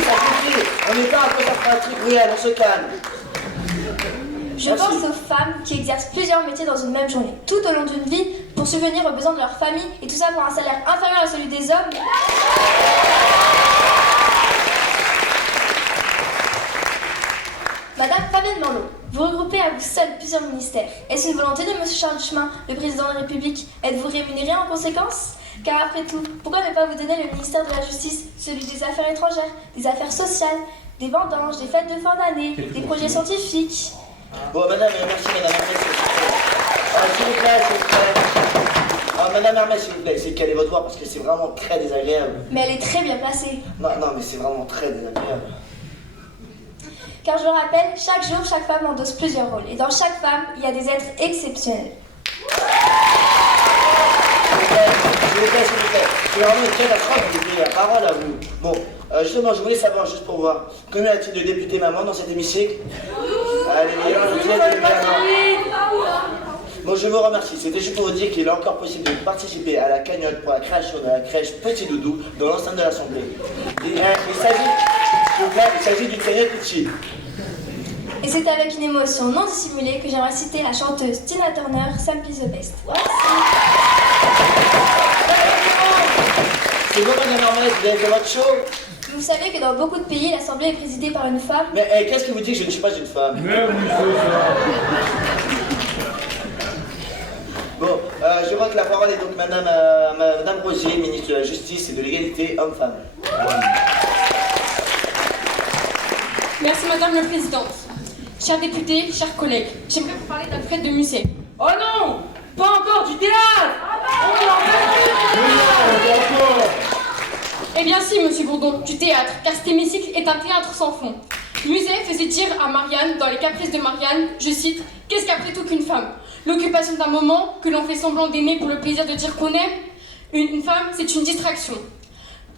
Ça suffit. On n'est pas un peu faire un truc réel, on se calme. Je pense aux femmes qui exercent plusieurs métiers dans une même journée, tout au long d'une vie, pour subvenir aux besoins de leur famille, et tout ça pour un salaire inférieur à celui des hommes. Madame Fabienne Morlot, vous regroupez à vous seule plusieurs ministères. Est-ce une volonté de M. Charles Duchemin, le président de la République? Êtes-vous rémunéré en conséquence? Car après tout, pourquoi ne pas vous donner le ministère de la Justice, celui des Affaires étrangères, des Affaires sociales, des vendanges, des fêtes de fin d'année, des projets scientifiques? Bon, madame, merci, madame Hermès. S'il vous plaît. Madame Hermès, s'il vous plaît, essayez de caler votre voix parce que c'est vraiment très désagréable. Mais elle est très bien placée. Non, mais c'est vraiment très désagréable. Car je le rappelle, chaque jour, chaque femme endosse plusieurs rôles. Et dans chaque femme, il y a des êtres exceptionnels. S'il vous plaît. C'est vraiment une catastrophe de vous donner la parole à vous. Bon, justement, je voulais savoir, juste pour voir, combien y a-t-il de députés mamans dans cet hémicycle? Allez, bon, je vous remercie. C'était juste pour vous dire qu'il est encore possible de participer à la cagnotte pour la création de la crèche Petit Doudou dans l'enceinte de l'Assemblée. Il s'agit d'une cagnotte utile. Et c'est avec une émotion non dissimulée que j'aimerais citer la chanteuse Tina Turner, Simply the Best. C'est bon, madame Hermès, vous avez fait votre show? Vous savez que dans beaucoup de pays, l'Assemblée est présidée par une femme. Mais qu'est-ce qui vous dit que je ne suis pas une femme? Bon, je vois que la parole est donc madame Rosier, ministre de la Justice et de l'égalité homme-femme. Merci Madame la Présidente. Chers députés, chers collègues, j'aimerais vous parler d'un fête de musée. Oh non, pas encore du théâtre. Eh bien si, monsieur Bourdon, du théâtre, car cet hémicycle est un théâtre sans fond. Musée faisait dire à Marianne, dans les caprices de Marianne, je cite, « Qu'est-ce qu'après tout qu'une femme? L'occupation d'un moment que l'on fait semblant d'aimer pour le plaisir de dire qu'on aime. Une femme, c'est une distraction.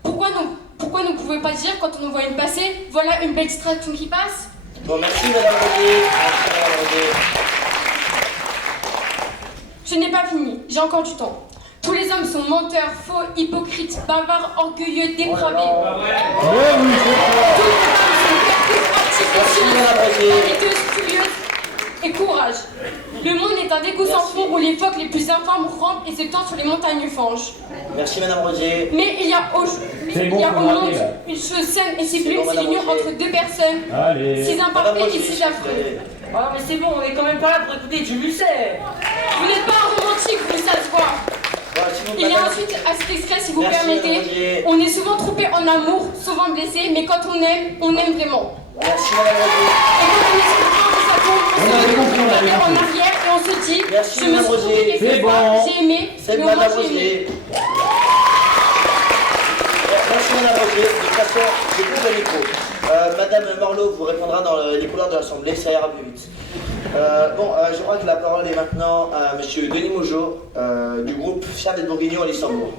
Pourquoi ne pouvez pas dire, quand on en voit une passer, voilà une belle distraction qui passe ?» Bon, merci Madame Rosier. Je n'ai pas fini, j'ai encore du temps. Tous les hommes sont menteurs, faux, hypocrites, bavards, orgueilleux, dépravés. Toutes les femmes sont perdues, artificieuses, vaniteuses, furieuses et courage. Le monde est un dégoût sans fond où les phoques les plus infâmes rampent et se tendent sur les montagnes fanges. Merci Madame Rosier. Mais il y a au monde une chose saine et si bleu, c'est l'union entre deux personnes, si imparfaites et si affreux. Oh mais c'est bon, on est quand même pas là pour écouter du Musset. Vous n'êtes pas un romantique, vous, ça se voit. Bon, s'il vous Il y a madame. ensuite à cet extrait, si vous Merci, permettez. Madame Rosier. On est souvent trompé en amour, souvent blessé, mais quand on aime vraiment. Merci Madame Rosier. Et quand on est sur le point de sa tombe, on On se avait retourne compris, on avait en compris. arrière et on se dit Merci, je me Madame suis trompé Rosier. quelques C'est fois, bon. j'ai aimé, C'est mais au moins Madame j'ai aimé. Rosier. Merci Madame Rosier. De toute façon, je coupe le micro. Madame Morlot vous répondra dans les couloirs de l'Assemblée, ça ira plus vite. Je crois que la parole est maintenant à Monsieur Denis Mougeot, du groupe Charles Bourguignon à Luxembourg.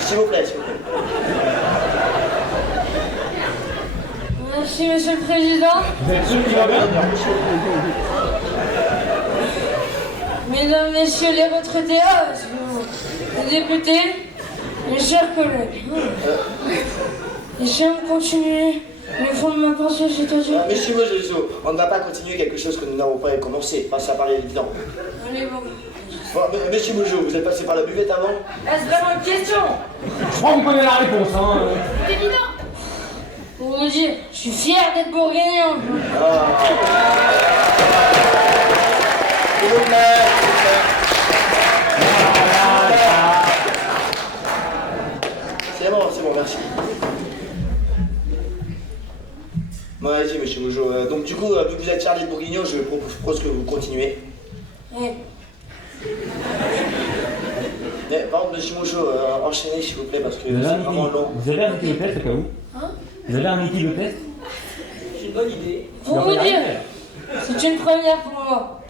S'il vous plaît, s'il vous plaît. Merci Monsieur le Président. Vous êtes sûr qu'il va bien? Mesdames, Messieurs les retraités, les députés, mes chers collègues. J'aime continuer le fond de ma pensée, c'est-à-dire... Monsieur Mougeot, on ne va pas continuer quelque chose que nous n'avons pas commencé. Enfin, ça paraît évident. Allez, bon. Bon, Monsieur Mougeot, vous êtes passé par la buvette avant? Est-ce vraiment une question? Je crois qu'on connaît la réponse, hein. C'est évident. Pour vous dire, je suis fier d'être bourguignon. S'il vous plaît, c'est bon, merci. Bon, allez-y, Monsieur Mougeot. Donc, du coup, vu que vous êtes Charlie de Bourguignon, je propose que vous continuez. Ouais. Mais, par contre, Monsieur Mougeot, enchaînez, s'il vous plaît, parce que c'est vraiment long. Vous avez arrêté le test au cas où? Hein? Vous avez arrêté le test? C'est une bonne idée. Pour vous dire, c'est une première pour moi.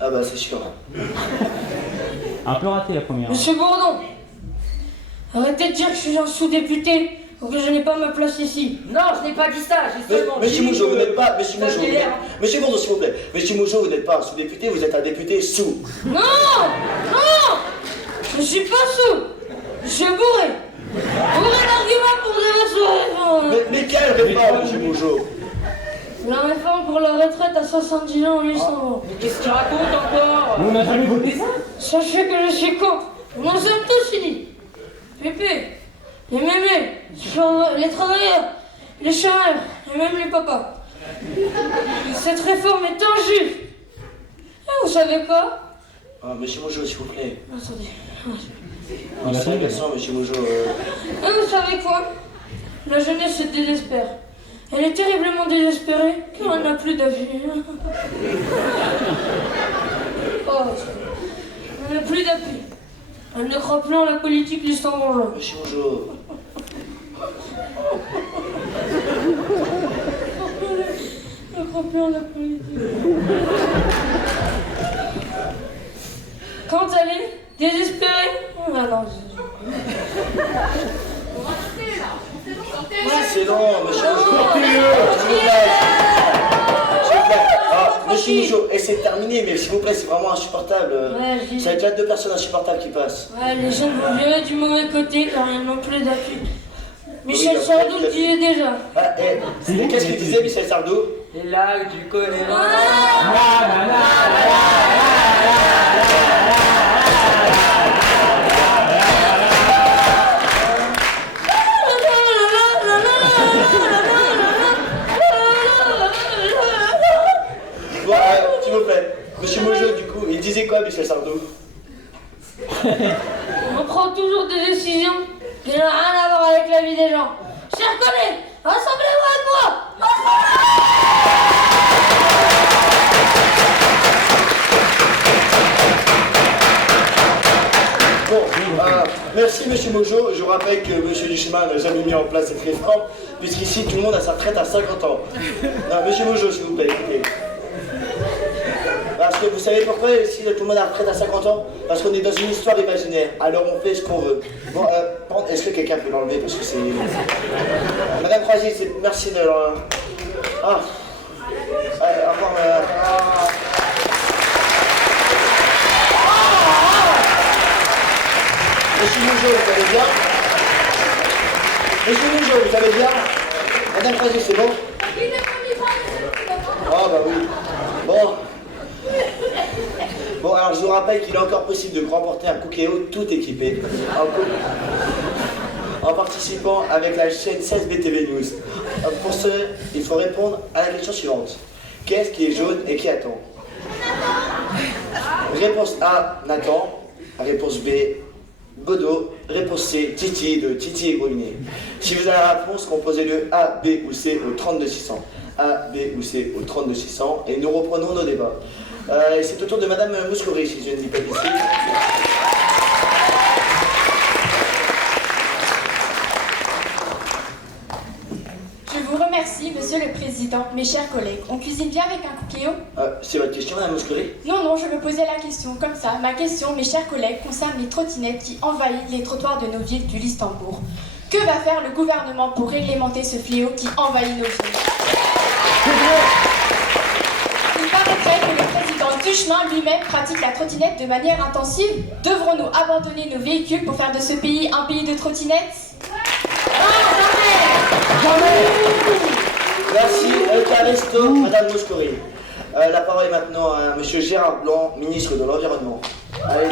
Ah bah, c'est sûr. Un peu raté la première. Monsieur Bourdon, arrêtez de dire que je suis un sous-député ou que je n'ai pas ma place ici. Non, je n'ai pas dit ça, j'ai seulement dit Monsieur Mougeot, vous n'êtes pas... Monsieur ça Mougeot, fait l'air. Monsieur Bourdon, s'il vous plaît. Monsieur Mougeot, vous n'êtes pas un sous-député, vous êtes un député sous. Non! Non! Je suis pas sous! Je suis bourré! Bourré d'arguments pour de la soirée! Mais quelle réforme, Monsieur Mougeot? La réforme pour la retraite à 70 ans en Luxembourg. Mais qu'est-ce que tu racontes encore? On n'a jamais voté ça? Sachez que je suis con. Nous sommes tous unis. Pépé, les mémés, les travailleurs, les chômeurs, et même les papas. Cette réforme est injuste. Et vous savez quoi? Monsieur Mougeot, s'il vous plaît. Attendez. C'est intéressant, Monsieur Mougeot. Et vous savez quoi? La jeunesse se désespère. Elle est terriblement désespérée car elle n'a plus d'avis. Oh, elle n'a plus d'appui. Elle ne croit plus en la politique luxembourgeoise. Monsieur Mougeot. Elle ne croit plus en la politique. Quand elle est désespérée, oh là non. C'est long, Monsieur Mougeot. S'il vous plaît. Monsieur Mougeot, essayez de terminer, mais s'il vous plaît, c'est vraiment insupportable. Ouais, Ça va être déjà 2 personnes insupportables qui passent. Ouais, les jeunes vont virer du mauvais côté car ils n'ont plus d'appui. Michel Oui, Sardou le disait déjà. Et qu'est-ce qu'il disait, Michel Sardou? Et là, tu connais là. Bon, s'il vous plaît. Monsieur Mougeot, du coup, il disait quoi, Michel Sardou? On prend toujours des décisions qui n'ont rien à voir avec la vie des gens. Chers collègues, rassemblez-vous avec moi. Bon, merci Monsieur Mougeot. Je vous rappelle que Monsieur Duchemin n'a jamais mis en place cette réforme, puisqu'ici tout le monde a sa retraite à 50 ans. Non, Monsieur Mougeot, s'il vous plaît, écoutez. Parce que vous savez pourquoi ici tout le monde a la retraite à 50 ans? Parce qu'on est dans une histoire imaginaire, alors on fait ce qu'on veut. Bon, est-ce que quelqu'un peut l'enlever? Parce que c'est... Madame Croisier, merci de leur... Ah. Au revoir, Monsieur Mougeot, vous allez bien? Monsieur Mougeot, vous allez bien? Madame Croisier, c'est bon? Ah bah oui. Bon. Bon, Bon, alors je vous rappelle qu'il est encore possible de remporter un Cookéo tout équipé en participant avec la chaîne 16 BTV News. Pour ce, il faut répondre à la question suivante. Qu'est-ce qui est jaune et qui attend? Réponse A, Nathan. Réponse B, Bodo. Réponse C, Titi de Titi et Brumier. Si vous avez la réponse, composez-le A, B ou C au 32600. A, B ou C au 32600 et nous reprenons nos débats. C'est au tour de Madame Mouskouri, si je ne dis pas d'ici. Je vous remercie, Monsieur le Président, mes chers collègues. On cuisine bien avec un Cookéo? C'est votre question, Madame Mouskouri? Non, je me posais la question, comme ça. Ma question, mes chers collègues, concerne les trottinettes qui envahissent les trottoirs de nos villes du Luxembourg. Que va faire le gouvernement pour réglementer ce fléau qui envahit nos villes? Il paraîtrait que le président Duchemin lui-même pratique la trottinette de manière intensive. Devrons-nous abandonner nos véhicules pour faire de ce pays un pays de trottinettes? Jamais. Merci, Caristo, Madame Mouskouri. La parole est maintenant à Monsieur Gérard Blanc, ministre de l'Environnement. Allez-y.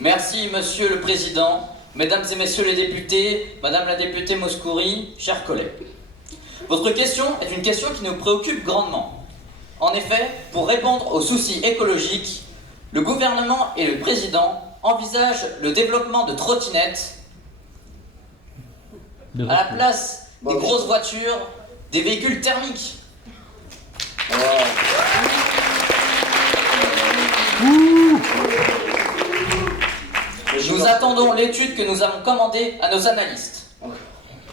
Merci, Monsieur le Président, Mesdames et Messieurs les députés, Madame la députée Mouskouri, chers collègues. Votre question est une question qui nous préoccupe grandement. En effet, pour répondre aux soucis écologiques, le gouvernement et le président envisagent le développement de trottinettes à la place des grosses voitures, des véhicules thermiques. Nous attendons l'étude que nous avons commandée à nos analystes.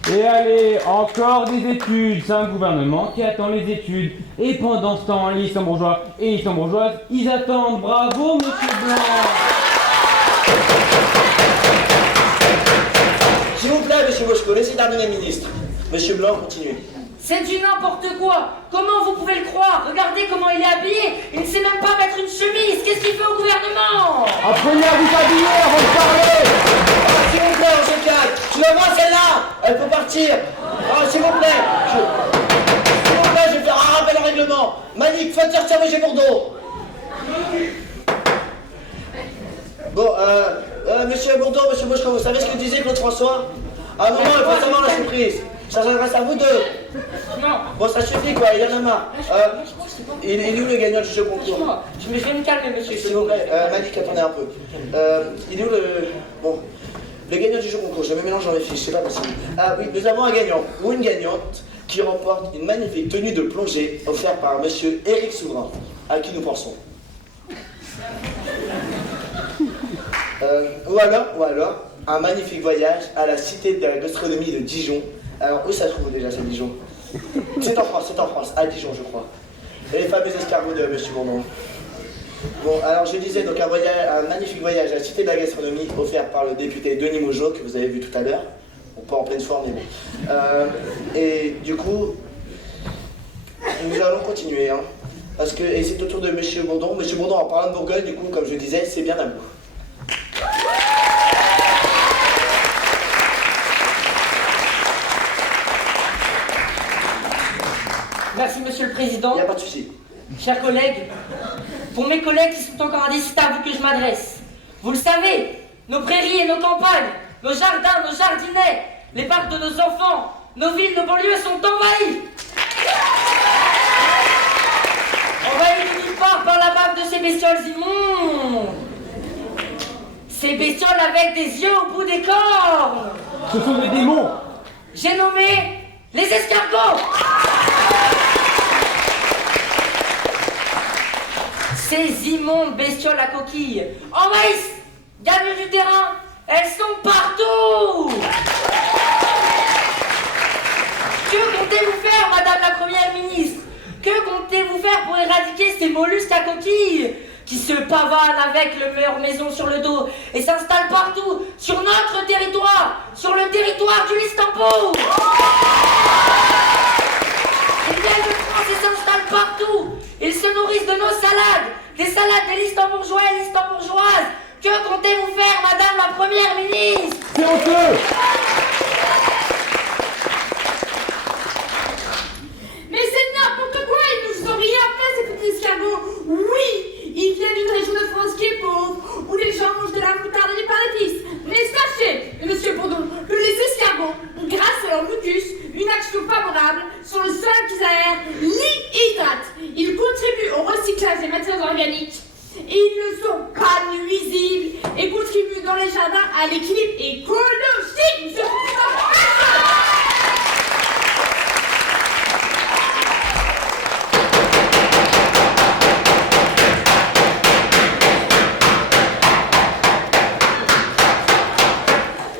Et allez, encore des études, c'est un gouvernement qui attend les études. Et pendant ce temps, les Luxembourgeois et les Luxembourgeoises, ils attendent. Bravo, Monsieur Blanc. S'il vous plaît, Monsieur Boschko, laissez terminer le ministre. Monsieur Blanc, continuez. C'est du n'importe quoi. Comment vous pouvez le croire? Regardez comment il est habillé. Il ne sait même pas mettre une chemise. Qu'est-ce qu'il fait au gouvernement? Apprenez à vous habiller avant de parler. S'il vous plaît, on se calme. Tu la vois, celle-là? Elle peut partir. S'il vous plaît. S'il vous plaît, je vais faire un rappel au règlement. Malik, faites sortir M. Bourdeau. Bon, Monsieur Bourdeau, Monsieur Boschko, vous savez ce que disait Claude François? À un moment, il faut savoir la surprise. Ça s'adresse à vous deux. Non. Bon, ça suffit quoi, il y en a marre. Il est où le gagnant du jeu concours? Je vais me calmer, monsieur. S'il vous plaît, Malik, attendez un peu. Il est où le... Bon, le gagnant du jeu concours, je me mélange dans les fiches, c'est pas possible. Ah oui, nous avons un gagnant, ou une gagnante, qui remporte une magnifique tenue de plongée offerte par monsieur Éric Souverain, à qui nous pensons. Ou alors, un magnifique voyage à la cité de la gastronomie de Dijon. Alors, où ça se trouve déjà, c'est Dijon? C'est en France, à Dijon, je crois. Et les fameux escargots de Monsieur Bourdon. Bon, alors je disais, donc un magnifique voyage à la cité de la gastronomie offert par le député Denis Mougeot, que vous avez vu tout à l'heure. Bon, pas en pleine forme, mais bon. Et du coup, nous allons continuer, hein. Parce que, et c'est au tour de Monsieur Bourdon. Monsieur Bourdon, en parlant de Bourgogne, du coup, comme je disais, c'est bien à vous. Merci, Monsieur le Président. Il n'y a pas de souci. Chers collègues, pour mes collègues qui sont encore indécis, c'est à vous que je m'adresse. Vous le savez, nos prairies et nos campagnes, nos jardins, nos jardinets, les parcs de nos enfants, nos villes, nos banlieues sont envahis. Envahis de nulle part par la bave de ces bestioles immondes. Ces bestioles avec des yeux au bout des cornes. Ce sont des démons. J'ai nommé les escargots. Ces immondes bestioles à coquilles envahissent, gagnent du terrain, elles sont partout. Que comptez-vous faire, Madame la Première Ministre? Que comptez-vous faire pour éradiquer ces mollusques à coquilles qui se pavanent avec leur maison sur le dos et s'installent partout sur notre territoire, sur le territoire du Luxembourg? Ils viennent de France et s'installent partout. Ils se nourrissent de nos salades, des salades des Luxembourgeois et Luxembourgeoises. Que comptez-vous faire, Madame la Première Ministre? C'est honteux. Mais c'est n'importe quoi, ils nous ont à l'équilibre écologique, monsieur le Président.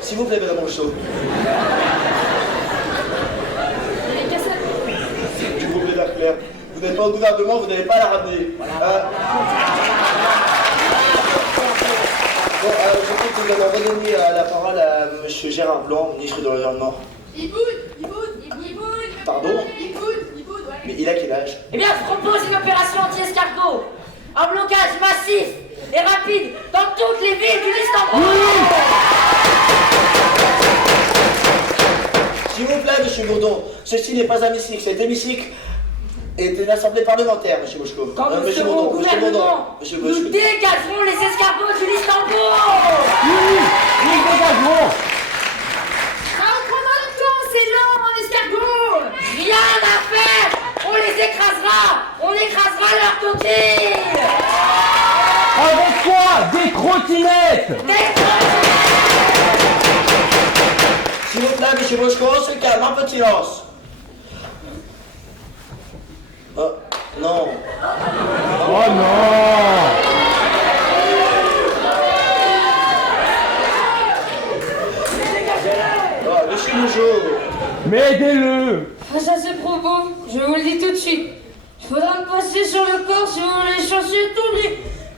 S'il vous plaît, Madame Rousseau. S'il vous plaît, Claire. Vous n'êtes pas au gouvernement, vous n'avez pas à la ramener. Bon, je crois que nous allons redonner la parole à M. Gérard Blanc, ministre de l'Environnement. Il boude. Pardon? Il boude, ouais. Mais il a quel âge? Eh bien, je propose une opération anti-escargot. Un blocage massif et rapide dans toutes les villes du Istanbul. S'il vous plaît, Monsieur Bourdon, ceci n'est pas un hémicycle, cet hémicycle est une assemblée parlementaire, Monsieur Bouchko. Quand nous serons au gouvernement, nous dégagerons les escargots de l'Istanbul. Oui, nous dégagerons. Ça va prendre un temps, c'est lent, un escargot. Rien à faire. On les écrasera. On écrasera leur coquille. Avec quoi? Des trottinettes. S'il vous plaît, Monsieur Bouchko, on se calme, un peu de silence. Oh, non. Oh non. Oh, Monsieur Bouchot. Mais aidez-le. Face à ces propos, je vous le dis tout de suite, il faudra me passer sur le corps si vous voulez chasser tous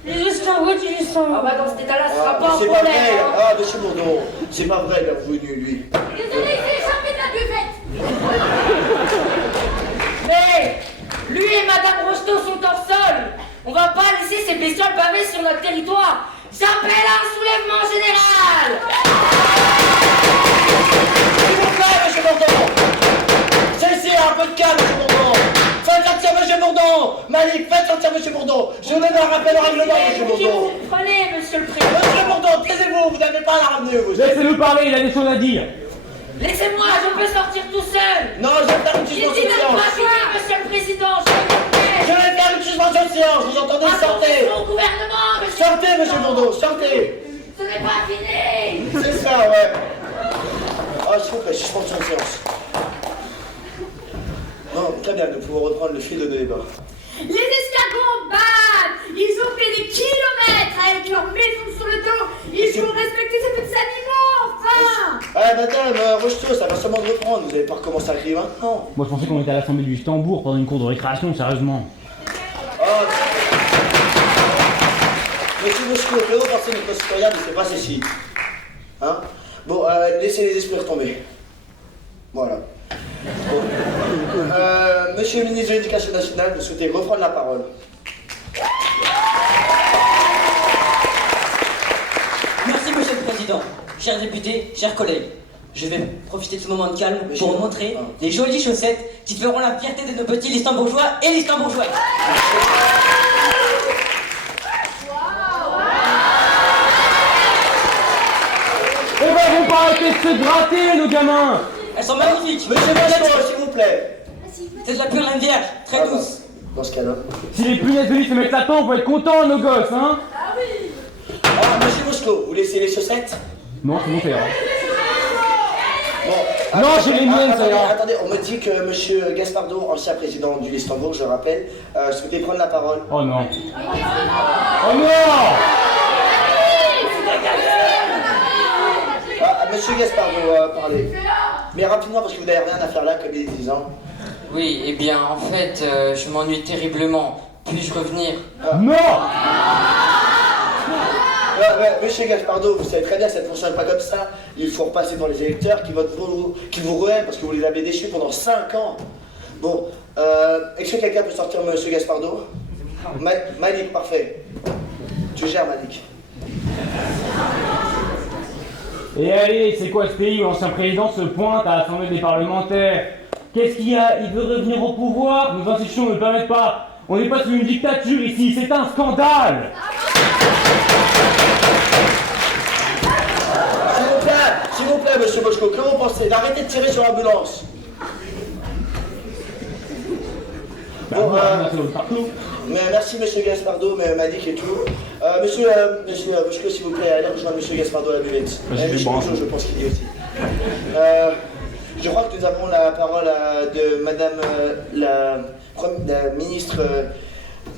les escargots du Istanbul. Ah bah dans cet état-là, ce sera pas un C'est pas problème. vrai, Hein. ah, Monsieur Bourdon, c'est pas vrai, il est revenu, lui. Désolé, il s'est échappé de la buvette. Mais lui et Madame Rocheteau sont hors sol. On va pas laisser ces bestioles baver sur notre territoire. J'appelle un soulèvement général. S'il vous plaît, Monsieur Bourdon. Cessez, un peu de calme, Monsieur Bourdon. Faites sortir Monsieur Bourdon. Malik, faites sortir Monsieur Bourdon. Je vous donne un rappel au règlement, Monsieur Bourdon. Prenez, Monsieur le Président. Monsieur Bourdon, taisez-vous, vous n'avez pas à la ramener, vous. Laissez-le parler, il a des choses à dire. Laissez-moi, je peux sortir tout seul. Non, je vais faire une J'ai suspension dit de de séance. pas finir, Monsieur le Président. Je vais faire une suspension de séance, vous entendez? Sortez. Au gouvernement, Monsieur. Sortez, Monsieur Bourdon, sortez. Ce n'est pas fini. C'est ça, ouais. Ah, s'il vous plaît, suspension de séance. Non, très bien, nous pouvons reprendre le fil de nos débats. Les escargots battent. Ils ont fait des kilomètres avec leur maison sur le dos. Il faut respecter ces petits animaux, enfin. Ah, Madame Rocheteau, ça va seulement de reprendre, vous n'allez pas recommencer à crier maintenant. Moi je pensais qu'on était à l'Assemblée du Luxembourg pendant une cour de récréation, sérieusement. Oh. Monsieur Bouchko, que vous pensez nos concitoyens de ce qui s'est passé ici? Hein? Bon, laissez les esprits retomber. Voilà. Bon. Monsieur le ministre de l'Éducation nationale, vous souhaitez reprendre la parole. Merci, Monsieur le Président. Chers députés, chers collègues, je vais profiter de ce moment de calme pour vous montrer les jolies chaussettes qui feront la fierté de nos petits Listembourgeois et Listembourgeoises. Eh ben, vont pas arrêter de se gratter, nos gamins. Elles sont magnifiques. Monsieur Bouchko, s'il vous plaît. C'est de la pure laine vierge, très douce. Dans ce cas-là. Si les punaises de lit se mettent à temps, on va être contents, nos gosses, hein. Ah oui. Ah, Monsieur Bouchko, vous laissez les chaussettes? Non, c'est bon, ça ira. Bon, Non, j'ai les miennes, ça ira. Attendez, on me dit que Monsieur Gaspardo, ancien président du Luxembourg, je le rappelle, souhaitait prendre la parole. Oh non. Oh non. Ah, Monsieur Gaspardo, parlez. Mais rapidement, parce que vous n'avez rien à faire là, comme ils disent, hein. Oui, eh bien, en fait, je m'ennuie terriblement. Puis-je revenir? Non. Monsieur Gaspardo, vous savez très bien que ça ne fonctionne pas comme ça. Il faut repasser dans les électeurs qui vous ruènent parce que vous les avez déchus pendant 5 ans. Bon, est-ce que quelqu'un peut sortir Monsieur Gaspardo? Malik, parfait. Tu gères, Malik. Et allez, c'est quoi ce pays où l'ancien président se pointe à l'Assemblée des parlementaires? Qu'est-ce qu'il y a? Il veut revenir au pouvoir? Nos institutions ne le permettent pas. On n'est pas sous une dictature ici, c'est un scandale. S'il vous plaît, Monsieur Bouchko, que vous pensez d'arrêter de tirer sur l'ambulance? Bon, merci monsieur Gaspardo, mais m'a dit et tout. Monsieur Moschko, s'il vous plaît, allez rejoindre monsieur Gaspardo à la buvette. Monsieur Bonjour, je pense qu'il y est aussi. Je crois que nous avons la parole de madame la ministre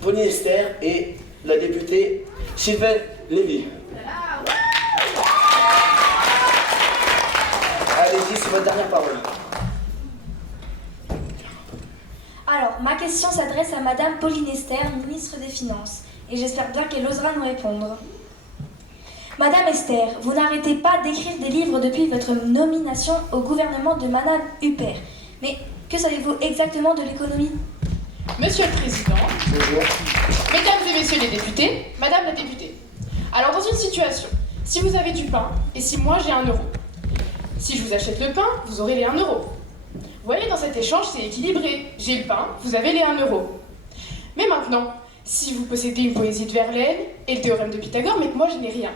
Pauline Esther et la députée Sylvain Lévy. Allez-y, c'est votre dernière parole. Alors, ma question s'adresse à Madame Pauline Esther, ministre des Finances, et j'espère bien qu'elle osera nous répondre. Madame Esther, vous n'arrêtez pas d'écrire des livres depuis votre nomination au gouvernement de Madame Huppert. Mais que savez-vous exactement de l'économie? Monsieur le Président, Mesdames et Messieurs les députés, Madame la députée. Alors dans une situation, si vous avez du pain et si moi j'ai 1 euro, si je vous achète le pain, vous aurez les 1 euro. Vous voyez, dans cet échange, c'est équilibré. J'ai le pain, vous avez les 1 euro. Mais maintenant, si vous possédez une poésie de Verlaine et le théorème de Pythagore, mais que moi je n'ai rien.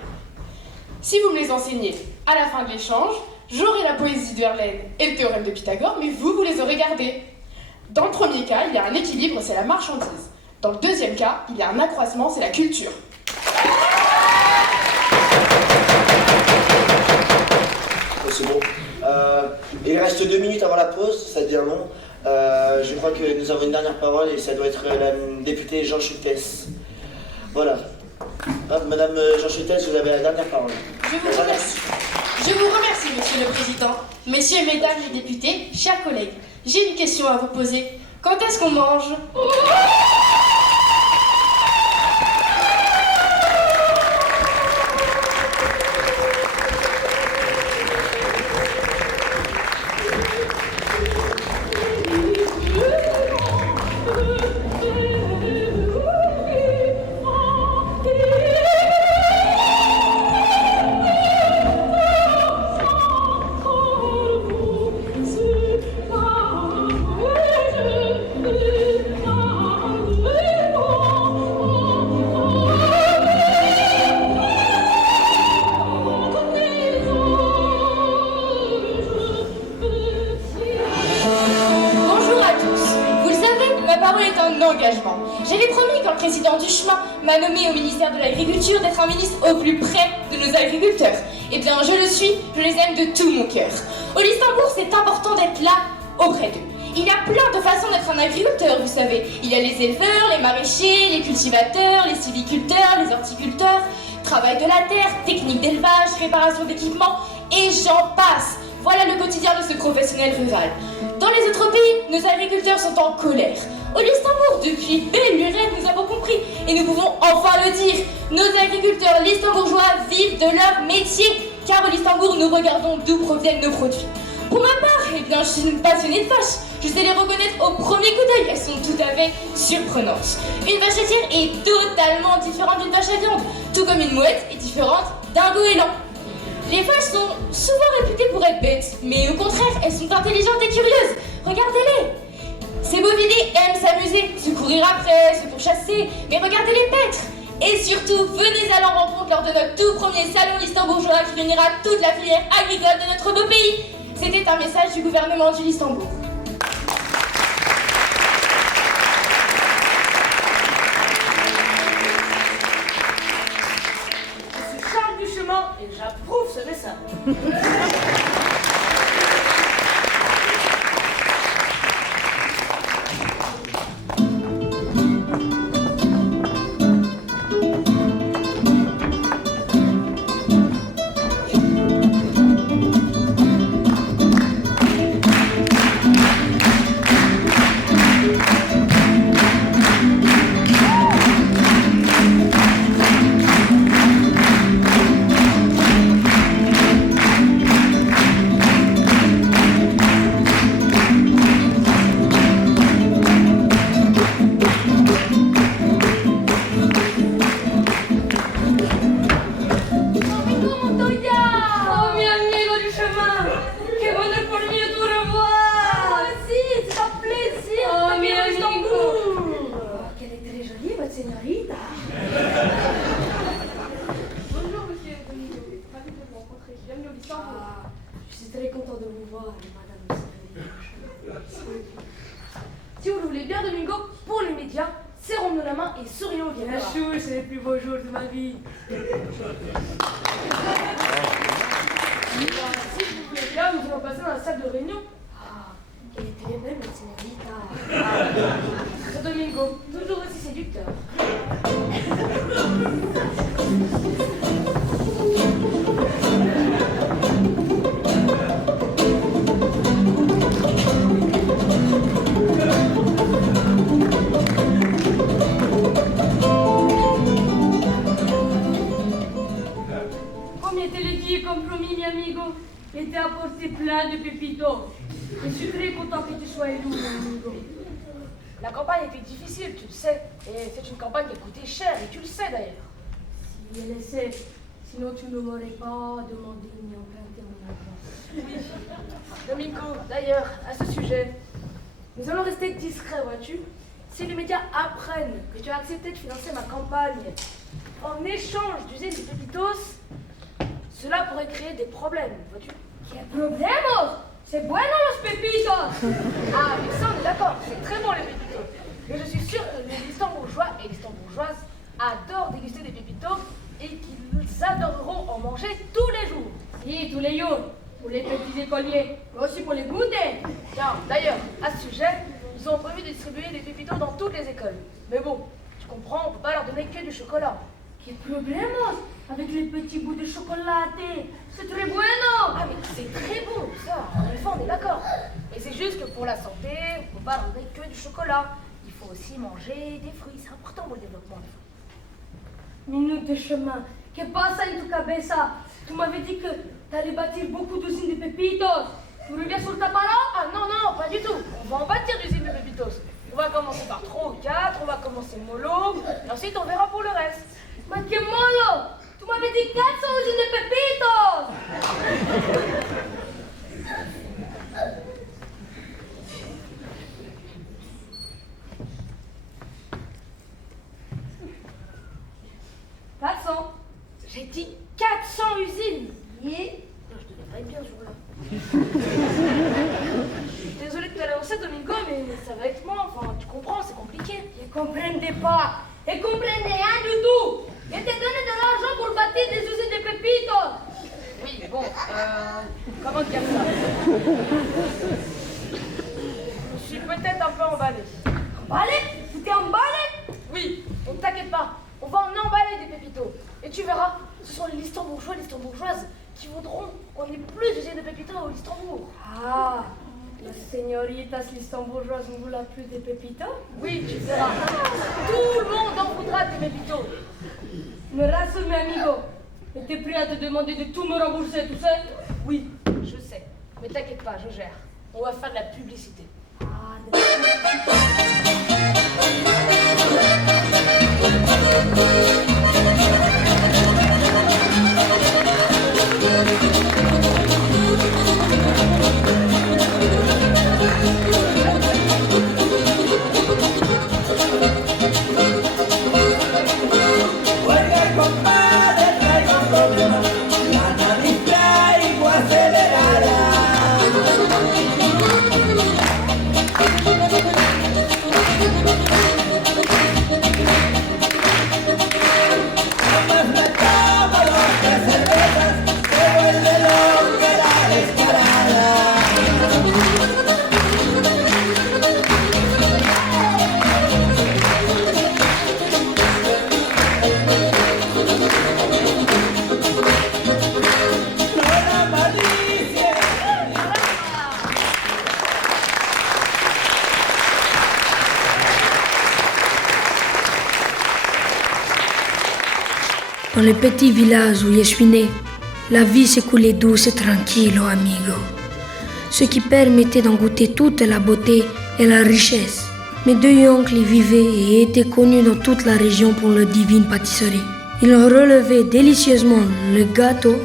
Si vous me les enseignez à la fin de l'échange, j'aurai la poésie de Verlaine et le théorème de Pythagore, mais vous les aurez gardés. Dans le premier cas, il y a un équilibre, c'est la marchandise. Dans le deuxième cas, il y a un accroissement, c'est la culture. C'est bon. Il reste 2 minutes avant la pause, ça devient long. Je crois que nous avons une dernière parole et ça doit être la députée Jean Schultes. Voilà. Madame Jean Schultes, vous avez la dernière parole. Je vous remercie. Monsieur le Président. Messieurs et mesdames les députés, chers collègues, j'ai une question à vous poser. Quand est-ce qu'on mange ? J'avais promis quand le président du chemin m'a nommé au ministère de l'Agriculture d'être un ministre au plus près de nos agriculteurs. Eh bien, je le suis, je les aime de tout mon cœur. Au Luxembourg, c'est important d'être là, auprès d'eux. Il y a plein de façons d'être un agriculteur, vous savez. Il y a les éleveurs, les maraîchers, les cultivateurs, les sylviculteurs, les horticulteurs, travail de la terre, technique d'élevage, réparation d'équipements, et j'en passe. Voilà le quotidien de ce professionnel rural. Dans les autres pays, nos agriculteurs sont en colère. Au Luxembourg, depuis belle lurette, nous avons compris et nous pouvons enfin le dire. Nos agriculteurs luxembourgeois vivent de leur métier, car au Luxembourg, nous regardons d'où proviennent nos produits. Pour ma part, eh bien, je suis une passionnée de vaches. Je sais les reconnaître au premier coup d'œil, elles sont tout à fait surprenantes. Une vache laitière est totalement différente d'une vache à viande, tout comme une mouette est différente d'un goéland. Les vaches sont souvent réputées pour être bêtes, mais au contraire, elles sont intelligentes et curieuses. Regardez-les. Ces bovidés aiment s'amuser, se courir après, se pourchasser, mais regardez-les paître. Et surtout, venez à leur rencontre lors de notre tout premier salon luxembourgeois qui réunira toute la filière agricole de notre beau pays. C'était un message du gouvernement du Luxembourg. Je suis Charles Duchemin et j'approuve ce message. Si vous le voulez bien, Domingo, pour les médias, serrons-nous la main et sourions bien. La chou, c'est les plus beaux jours de ma vie. Si vous voulez bien, nous allons passer dans la salle de réunion. Elle était belle, mais c'est Domingo, toujours aussi séducteur. Comme était le dit comme promis, mi amigo, il t'a apporté plein de pépitos. Je suis très content que tu sois élu, mon amigo. La campagne était difficile, tu le sais. Et c'est une campagne qui a coûté cher, et tu le sais d'ailleurs. Si je le sais, sinon tu ne m'aurais pas demandé ni emprunté mon argent. Oui. Domingo, d'ailleurs, à ce sujet, nous allons rester discrets, vois-tu. Si les médias apprennent que tu as accepté de financer ma campagne en échange d'usines de pépitos, cela pourrait créer des problèmes, vois-tu. Quel problème? C'est bueno los pepitos! Ah, mais ça on est d'accord, c'est très bon les pépitos. Mais je suis sûre que les Listembourgeois et les Listembourgeoises adorent déguster des pépitos et qu'ils adoreront en manger tous les jours. Si, tous les jours. Pour les petits écoliers, mais aussi pour les goûter. Tiens, d'ailleurs, à ce sujet, nous avons prévu de distribuer des pépitos dans toutes les écoles. Mais bon, tu comprends, on ne peut pas leur donner que du chocolat. Quel problème avec les petits bouts de chocolaté? C'est très bueno! Ah mais c'est très bon, ça, en effet, on est d'accord. Et c'est juste que pour la santé, on ne peut pas leur donner que du chocolat. Il faut aussi manger des fruits, c'est important pour le développement. Minute de chemin. Que pasa en tu cabeza? Tu m'avais dit que tu allais bâtir beaucoup d'usines de pépitos. Tu reviens sur ta parole? Ah non, non, pas du tout. On va en bâtir d'usines de pépitos. On va commencer par 3 ou 4, on va commencer mollo, et ensuite on verra pour le reste. Ma que mollo! Tu m'avais dit 400 usines de pépitos! J'ai dit 400 usines. Yeah. Non, je devais pas être bien ce jour-là. Je suis désolée de te l'annoncer, Domingo, mais ça va être moi. Enfin, tu comprends, c'est compliqué. Je comprends pas. Je comprends rien du tout. Je te donne de l'argent pour bâtir des usines de pépitos. Oui, bon, comment dire ça? Je suis peut-être un peu emballée. Emballée? Tu t'es emballée? Oui, ne t'inquiète pas. On va en emballer des pépitos. Et tu verras, ce sont les Listembourgeois et les Listembourgeoises qui voudront qu'on ait plus d'usines de pépitos au Listembourg. Ah, las señoritas listembourgeoises ne voulaient plus de pépitos? Oui, tu verras. Tout le monde en voudra des pépitos. Me rassure, mes amigos. T'es prêt à te demander de tout me rembourser, tu sais? Oui, je sais. Mais t'inquiète pas, je gère. On va faire de la publicité. Ah, de la publicité. Oiga, compadre, traigo un problema. La nariz traigo acelerada. Nomás me tomo 2 3 cervezas, pero el reloj de la descarada. Dans le petit village où je suis né, la vie s'écoulait douce et tranquille, amigo. Ce qui permettait d'en goûter toute la beauté et la richesse. Mes 2 oncles y vivaient et étaient connus dans toute la région pour leur divine pâtisserie. Ils relevaient délicieusement le gâteau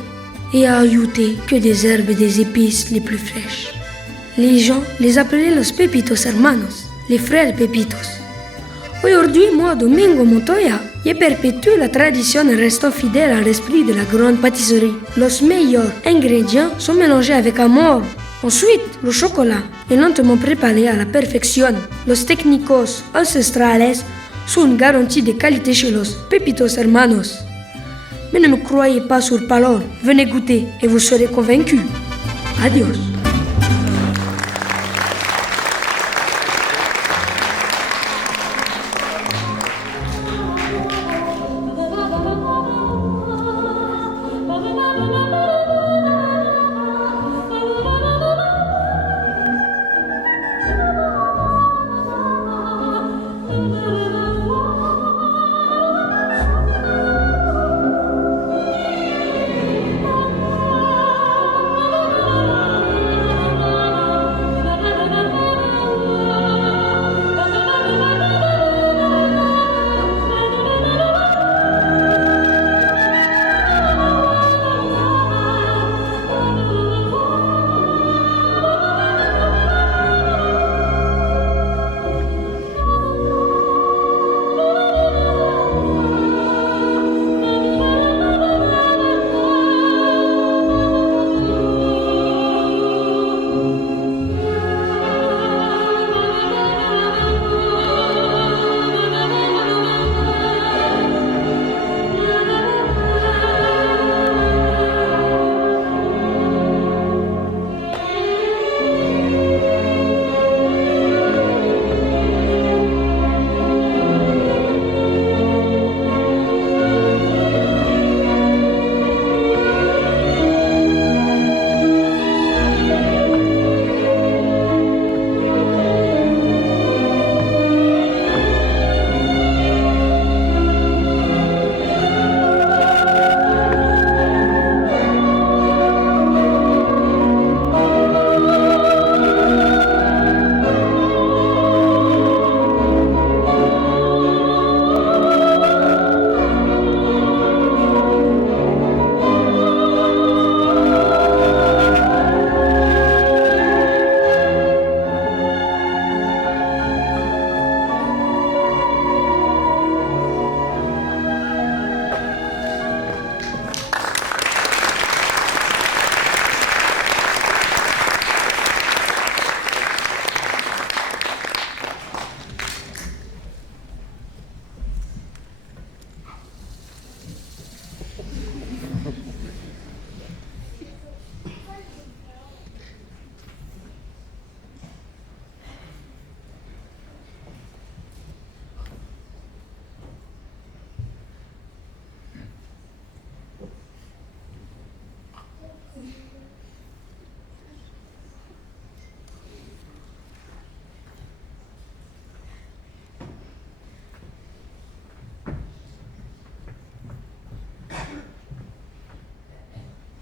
et ajoutaient que des herbes et des épices les plus fraîches. Les gens les appelaient los Pepitos Hermanos, les frères Pepitos. Aujourd'hui, moi, Domingo Montoya, je perpétue la tradition en restant fidèle à l'esprit de la grande pâtisserie. Los meilleurs ingrédients sont mélangés avec amour Ensuite, le chocolat est lentement préparé à la perfection. Los técnicos ancestrales sont une garantie de qualité chez los Pepitos Hermanos. Mais ne me croyez pas sur parole, venez goûter et vous serez convaincus. Adios.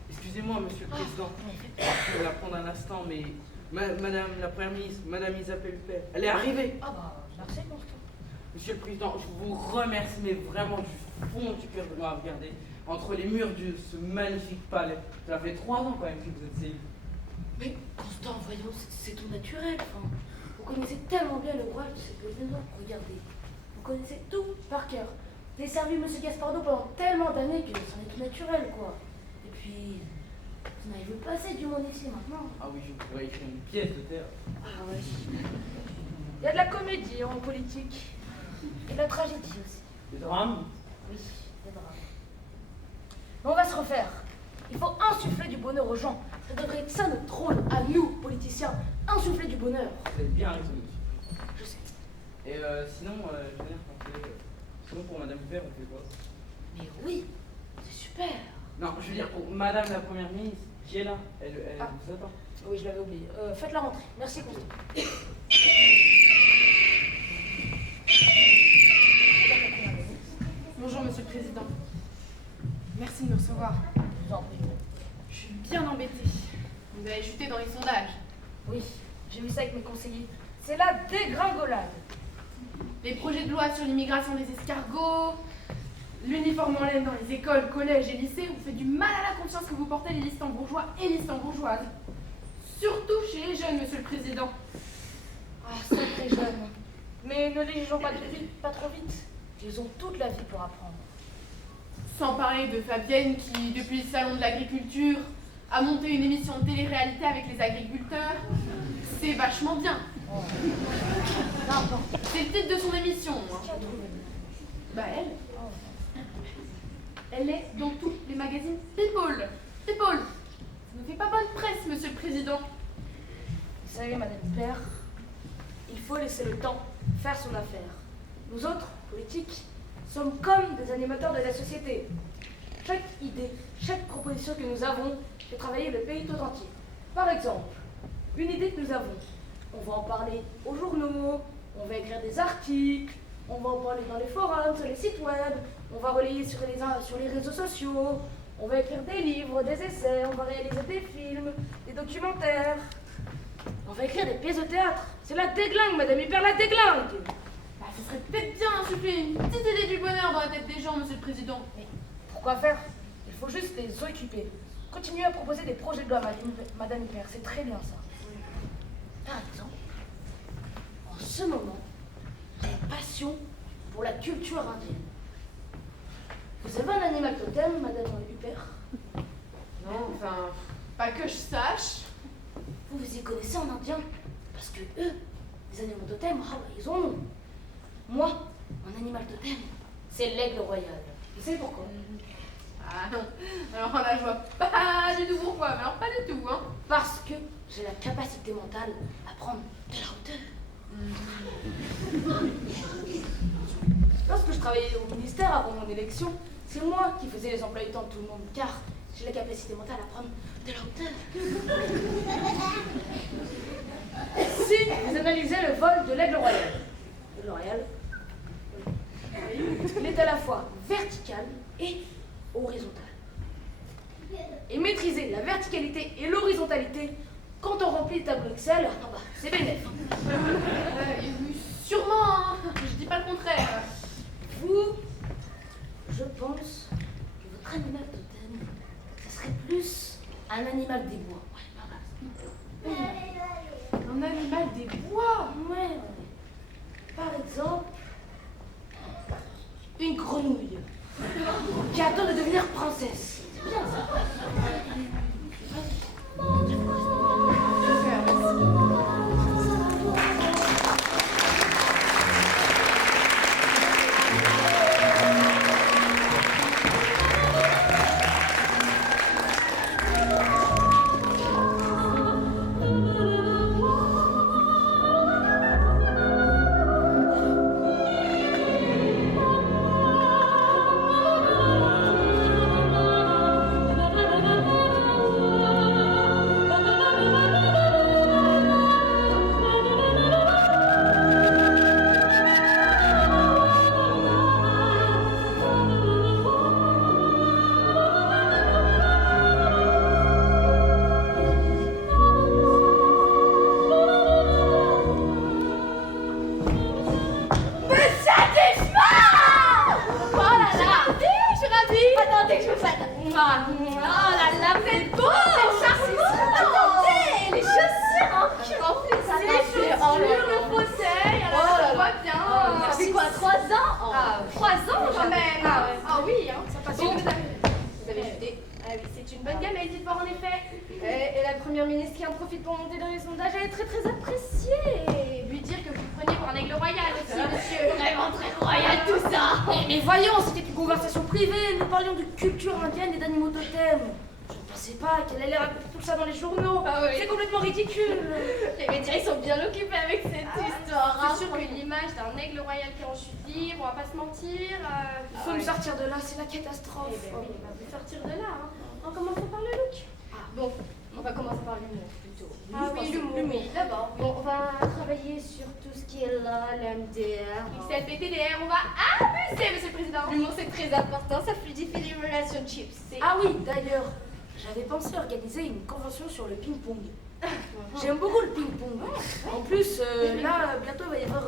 Excusez-moi, Monsieur le Président, je vais la prendre un instant, mais Madame la Première ministre, Madame Isabelle Huppert, elle est arrivée. Ah bah, merci pour ça. Monsieur le Président, je vous remercie, mais vraiment du fond du cœur de m'avoir regardé entre les murs de ce magnifique palais. Ça fait 3 ans quand même que vous êtes célibe. Mais Constant, voyons, c'est tout naturel. Enfin, vous connaissez tellement bien l'ouvrage de cette Golden. Regardez, vous connaissez tout par cœur. Vous avez servi Monsieur Gaspardo pendant tellement d'années que c'en est tout naturel, quoi. Et puis, vous n'avez vu passer du monde ici maintenant. Ah oui, je pourrais écrire une pièce de théâtre. Ah ouais. Il y a de la comédie en politique. Et de la tragédie aussi. Des drames? Oui, des drames. Mais on va se refaire. Il faut insuffler du bonheur aux gens. Ça devrait être ça notre rôle, à nous, politiciens. Insuffler du bonheur. Vous avez bien raison, monsieur. Je sais. Et sinon, je viens de penser, sinon pour Madame Huppert, on fait quoi? Mais oui, c'est super. Non, je veux dire pour Madame la Première ministre, qui est là, elle vous attend. Oui, je l'avais oublié. Faites la rentrée. Merci, Constant. Bonjour, Monsieur le Président. Merci de me recevoir. Je vous en prie. Je suis bien embêtée. Vous avez chuté dans les sondages. Oui, j'ai vu ça avec mes conseillers. C'est la dégringolade. Les projets de loi sur l'immigration des escargots, l'uniforme en laine dans les écoles, collèges et lycées vous fait du mal à la confiance que vous portez les Listembourgeois et Listembourgeoises. Surtout chez les jeunes, Monsieur le Président. Ah, sacrés jeunes. Mais ne les jugeons pas trop vite. Ils ont toute la vie pour apprendre. Sans parler de Fabienne qui, depuis le salon de l'agriculture, à monter une émission de télé-réalité avec les agriculteurs. C'est vachement bien. C'est le titre de son émission. Hein. Bah elle est dans tous les magazines People. People, ça ne fait pas bonne presse, monsieur le président. Vous savez, Madame Père, il faut laisser le temps faire son affaire. Nous autres, politiques, sommes comme des animateurs de la société. Chaque idée, chaque proposition que nous avons fait travailler le pays tout entier. Par exemple, une idée que nous avons, on va en parler aux journaux, on va écrire des articles, on va en parler dans les forums, sur les sites web, on va relayer sur les réseaux sociaux, on va écrire des livres, des essais, on va réaliser des films, des documentaires. On va écrire des pièces de théâtre. C'est la déglingue, Madame Hyper, la déglingue. Bah, ce serait peut-être bien insuffler une petite idée du bonheur dans la tête des gens, monsieur le président. Mais pourquoi faire? Il faut juste les occuper. Continuez à proposer des projets de loi, Madame Hyper, c'est très bien ça. Par exemple, en ce moment, j'ai une passion pour la culture indienne. Vous avez un animal totem, Madame Hyper? Non, enfin, pas que je sache. Vous y connaissez en indien? Parce que eux, les animaux totems, ah bah, ils ont nom. Moi, mon animal totem, c'est l'aigle royal. Vous savez pourquoi? Ah non, alors là je vois pas du tout pourquoi, mais alors pas du tout, hein. Parce que j'ai la capacité mentale à prendre de la hauteur. Lorsque je travaillais au ministère avant mon élection, c'est moi qui faisais les emplois du temps de tout le monde, car j'ai la capacité mentale à prendre de la hauteur. Si vous analysez le vol de l'aigle royal, l'aigle royal, il est à la fois vertical et horizontal. Et maîtriser la verticalité et l'horizontalité, quand on remplit le tableau Excel, ah bah, c'est bénéf. Sûrement, hein. Je dis pas le contraire. Vous, je pense que votre animal totem, ce serait plus un animal des bois. Ouais, un animal des bois? Ouais. Par exemple, une grenouille qui attend de devenir princesse. C'est bien ça. Mais voyons, c'était une conversation privée, nous parlions de culture indienne et d'animaux totems. Je ne pensais pas qu'elle allait raconter tout ça dans les journaux. Ah oui. C'est complètement ridicule. Les médias ils sont bien occupés avec cette histoire. C'est sûr que l'image d'un aigle royal qui est en chute libre, on va pas se mentir. Il faut nous sortir de là, c'est la catastrophe. Eh ben oui, on va vous sortir de là. Hein. On commence par le look. Bon, on va commencer par l'humour plutôt. Ah oui, l'humour. D'abord, bon, on va travailler sur tout ce qui est là, l'MDR. XLPTDR, on va abuser, monsieur le président. L'humour c'est très important, ça fluidifie les relationships. Ah oui, d'ailleurs, j'avais pensé organiser une convention sur le ping-pong. J'aime beaucoup le ping-pong. En plus, là, bientôt il va y avoir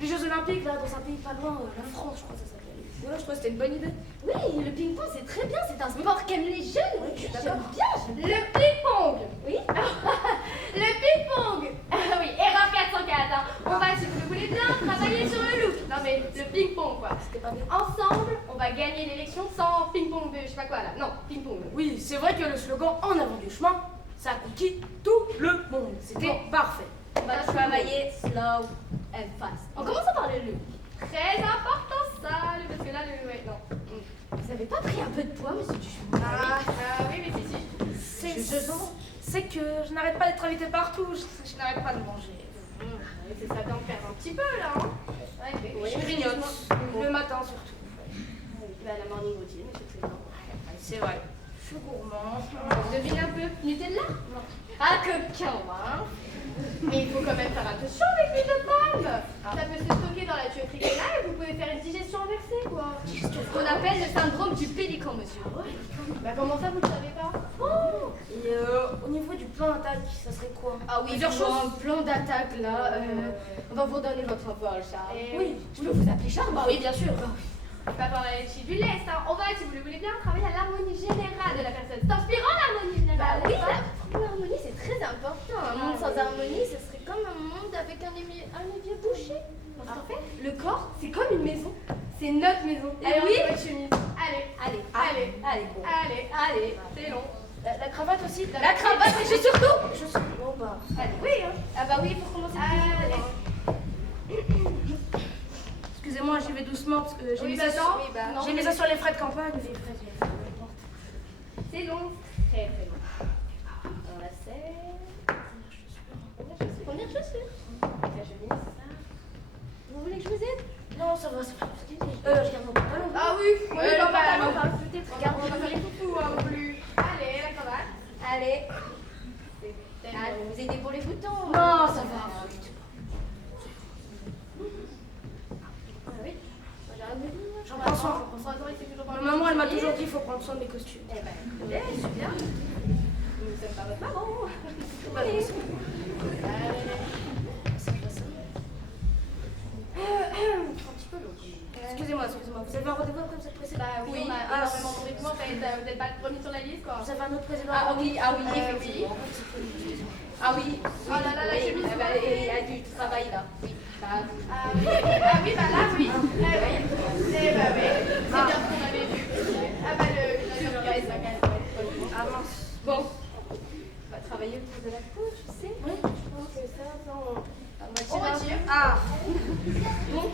les Jeux Olympiques là, dans un pays pas loin, la France, je crois que ça s'appelle. Voilà, je crois que c'était une bonne idée. Oui, le ping-pong c'est très bien, c'est un sport qu'aiment les jeunes. Oui, j'aime bien. Le ping-pong. Oui. Le ping-pong. Oui, erreur 404. Hein. On va, si vous le voulez bien, travailler sur le look. Non mais le ping-pong quoi. Ensemble, on va gagner l'élection sans ping-pong de je sais pas quoi là. Non, ping-pong. Oui, c'est vrai que le slogan En avant du chemin, ça a conquis tout le monde. C'était parfait. On va travailler slow and fast. En commençant par le look. Très important ça, parce que là, ouais, non. Vous avez pas pris un peu de poids, monsieur Duchemin? Oui, mais si. C'est que je n'arrête pas d'être invitée partout, je n'arrête pas de manger. C'est ça d'en perdre un petit peu là, hein? Oui, je grignote. Le matin surtout. La morning routine, monsieur le président. C'est vrai. Je suis gourmand. Devine un peu. Nutella? Non. Ah, coquin, hein? Mais il faut quand même faire attention avec l'huile de palme. Ça peut se stocker dans la tuyauterie canale et vous pouvez faire une digestion inversée, quoi. Ce qu'on appelle le syndrome du pélican, monsieur. Bah comment ça, vous le savez pas? Et au niveau du plan d'attaque, ça serait quoi? Ah oui, plusieurs choses. un plan d'attaque, là. On va vous donner votre vol, Charles. Oui. Je peux vous appeler Charles? Bah oui, bien sûr. Je vais pas parler de du lest, hein. On va, si vous le voulez bien, travailler à l'harmonie générale de la personne. C'est inspirant, l'harmonie générale. Bah oui, l'harmonie, c'est très important. Un monde sans harmonie, ce serait comme un monde avec un évier bouché. En fait, le corps, c'est comme une maison. C'est notre maison. Eh oui. Allez, c'est long. La cravate aussi. La cravate, et je surtout. Bon bah. Allez, oui, hein. Ah bah oui, il faut commencer. Excusez-moi, j'y vais doucement parce que j'ai Oui, mis, bah ça, non, j'ai mis ça sur les frais de campagne. C'est long. Très très long. On la serre. Première chaussure. La chemise, ça. Vous voulez que je vous aide? Non, ça va, c'est pas je garde mon pantalon. Ah oui, Oui, le non, pantalon. bah, Regarde, on va faire les foufous, hein, non plus. Allez, la cravate. Allez. Allez, vous aidez pour les boutons. Non, ça va. J'en prends soin. Ma maman, elle m'a toujours dit qu'il faut prendre soin de mes costumes. Eh ben, écoutez, c'est bien. Nous ne sommes pas votre maman. Allez. Un petit peu long. Excusez-moi. Vous avez un rendez-vous après cette précédente? Bah oui, on a énormément de rythme. Vous n'êtes pas le premier sur la liste, quoi. Vous avez un autre président? Ah oui, effectivement. Ah oui. Oh là là, la chemise. Il y a du travail là. Oui. Ah oui, bah là, oui. C'est bien ce qu'on avait vu. Ah bah le surprise, la gale. Ah mince. Bon. On va travailler autour de la peau, tu sais. Oui. Je pense que ça, on retire. Ah. Bon.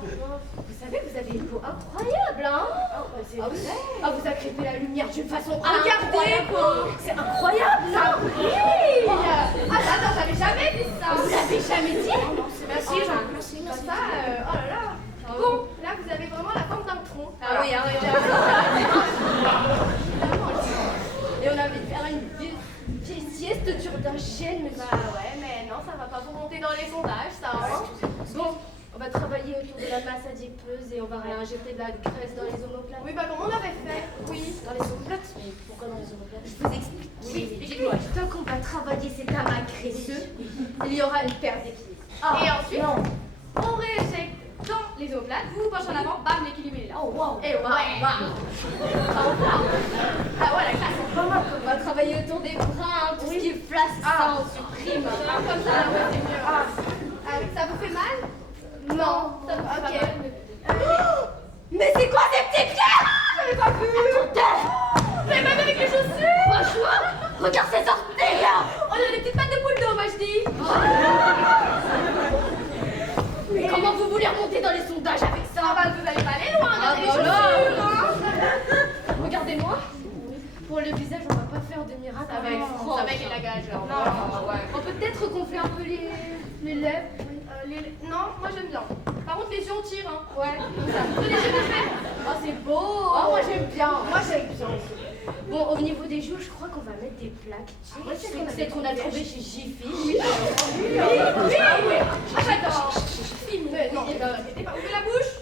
Vous savez, vous avez une peau incroyable, hein? C'est vrai. Ah, vous crépé la lumière d'une façon incroyable. C'est incroyable, ça. Oui. Ah, attends, j'avais jamais vu ça. Vous l'avez jamais dit? Merci, merci. Comme ça, oh là là. Bon, là, vous avez vraiment la forme d'un tronc. Ah oui, hein. Et on avait dû faire une vieille sieste sur d'un chêne, mais bah ouais, mais non, ça va pas vous monter dans les sondages, ça. Hein. Bon. On va travailler autour de la masse adipeuse et on va réinjecter de la graisse dans les omoplates. Oui, bah comme on avait fait. Oui. Dans les omoplates? Mais pourquoi dans les omoplates? Je vous explique. Oui, dites-moi. Tant qu'on va travailler cet amas graisseux, il y aura une perte d'équilibre. Ah, et ensuite, non. on réinjecte dans les omoplates, vous vous penchez en avant, bam, l'équilibre est là. Oh wow. Et waouh. Ah voilà, classe. On va travailler autour des brins, tout ce qui est flasque, supprime. Comme ça, là, ouais, c'est mieux. Ça vous fait mal? Non, ça va pas mal. Mais c'est quoi ces petites pierres? J'avais pas vu. Attendez. Mais même avec les chaussures. Franchement, regarde ces orteils là. On a des petites pattes de boule d'eau, moi je dis. Mais comment vous voulez remonter dans les sondages avec ça? Ah bah vous allez pas aller loin, on a des chaussures, hein. Regardez-moi. Pour le visage, on va pas faire de miracle. Ça va être franc. Ça va être la gage là. Non, ouais. On peut peut-être gonfler un peu les lèvres. Non, moi j'aime bien. Par contre, les yeux on tire, hein. Ouais. Les yeux je fais. Oh, c'est beau. Oh, moi j'aime bien. Moi j'aime bien aussi. Bon, au niveau des joues, je crois qu'on va mettre des plaques. Moi, c'est celle qu'on a trouvée chez Jiffy. Oui. Ah, j'adore. Non, ouvrez la bouche.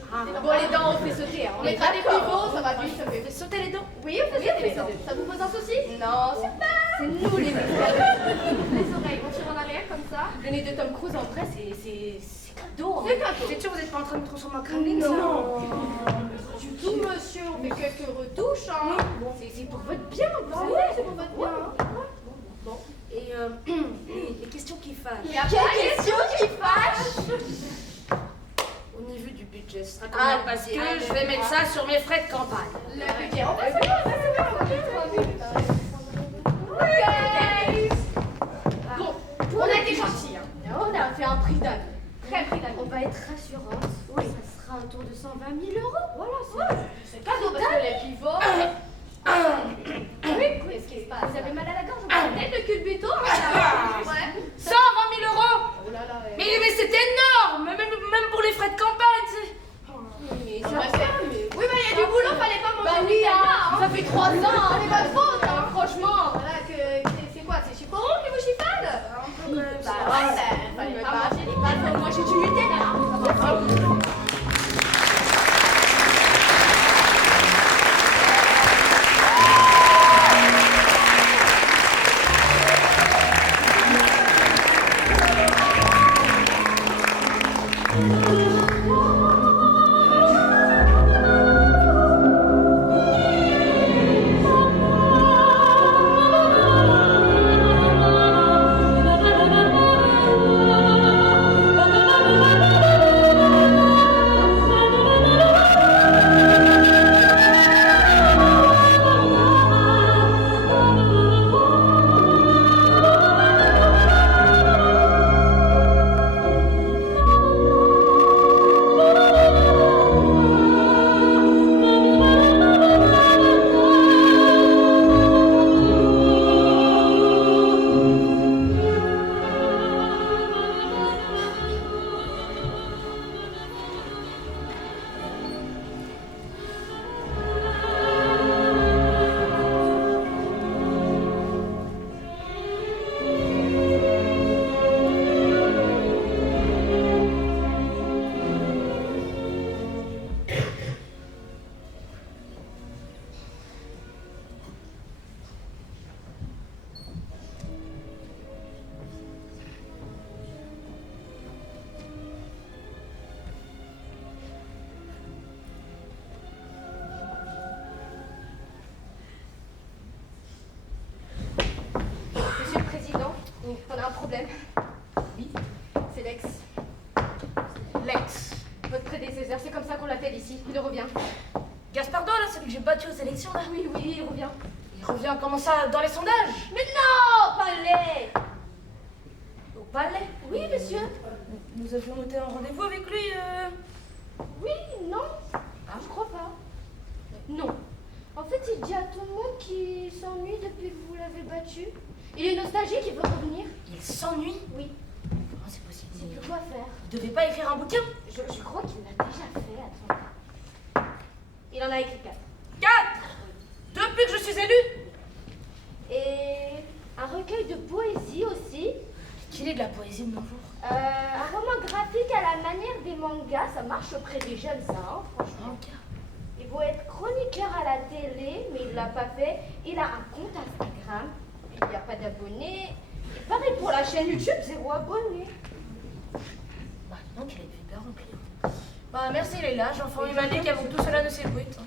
Bon, les dents, on fait sauter. On mettra des pivots, ça va vite. Ça fait sauter les dents. Oui, on fait sauter les dents. Ça vous pose un souci? Non, super. C'est nous les experts. Les oreilles, on tire en arrière comme ça. Le nez de Tom Cruise, en vrai, c'est cadeau. C'est cadeau. Vous êtes sûr que vous n'êtes pas en train de me transformer en Kremlin? Non. Du tout, monsieur. On fait quelques retouches. Hein. C'est pour votre bien. Vous savez, c'est pour votre bien. Bon. Et les questions qui fâchent. Il y a quelle question qui fâche? Au niveau du budget, ce sera combien? Parce que je vais mettre ça sur mes frais de campagne. Le budget, on va se Bon, on a été gentils, hein. On a fait un prix d'âme. Très prix d'âme. On va être rassurante. Oui. Ça sera un tour de 120 000 €. Voilà, c'est cadeau parce que les pivots. Oui, qu'est-ce qui se passe? Vous avez mal à la gorge? Peut-être le culbuto? Ouais. 120 000 €. Mais c'est énorme, même pour les frais de campagne, tu sais. Oui, mais il y a du boulot, fallait pas manger du hein. Ça fait 3 ans, c'est votre faute, hein, franchement. Voilà, c'est quoi? C'est Chicoron qui vous chiffonne? Un peu comme ça. Fallait pas manger des pâtes, faut manger du Nutella. On a un problème. Oui, c'est Lex. Lex. Votre prédécesseur, c'est comme ça qu'on l'appelle ici. Il revient. Gaspardo, là, celui que j'ai battu aux élections, là. Oui, il revient. Il revient comment ça? Dans les sondages? Mais non, au palais. Au palais? Oui, monsieur. Nous avions noté un rendez-vous avec lui, Oui, non. Je crois pas. Non. En fait, il dit à tout le monde qu'il s'ennuie depuis que vous l'avez battu. Il est nostalgique, il veut revenir. Il s'ennuie? Oui. Comment c'est possible? Il sait plus quoi faire. Il devait pas écrire un bouquin? Je crois qu'il l'a déjà fait, attends. Il en a écrit 4. 4? Depuis que je suis élue? Et un recueil de poésie aussi. Qu'il est de la poésie de nos jours? Un roman graphique à la manière des mangas, ça marche auprès des jeunes, ça, hein, franchement. Il veut être chroniqueur à la télé, mais il l'a pas fait. Il a un compte Instagram, il n'y a pas d'abonnés. Et pareil pour la chaîne YouTube, 0 abonnés. Bah, donc il est bien rempli. Bah, merci Leïla, j'informe Malik avant que tout cela ne s'ébruite.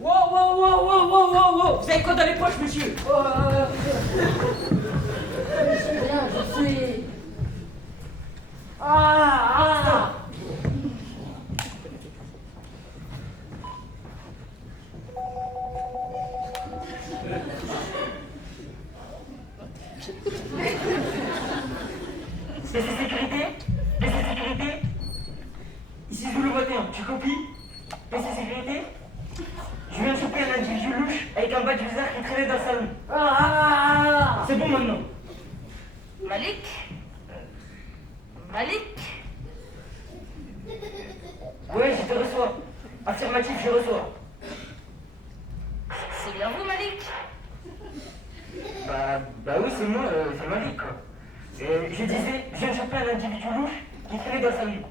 Wow. Vous avez quoi dans les poches, monsieur? Je suis bien, je suis. PC sécurité? PC sécurité? Ici Zoulou 21, tu copies? PC sécurité? Je viens de choper un individu louche avec un badge bizarre qui traînait dans le salon. C'est bon maintenant. Malik? Ouais, je te reçois. Affirmatif, je reçois. C'est bien vous, Malik? Bah oui, c'est moi, c'est Malik, quoi. Je disais, je viens de choper un individu louche qui traînait dans le salon.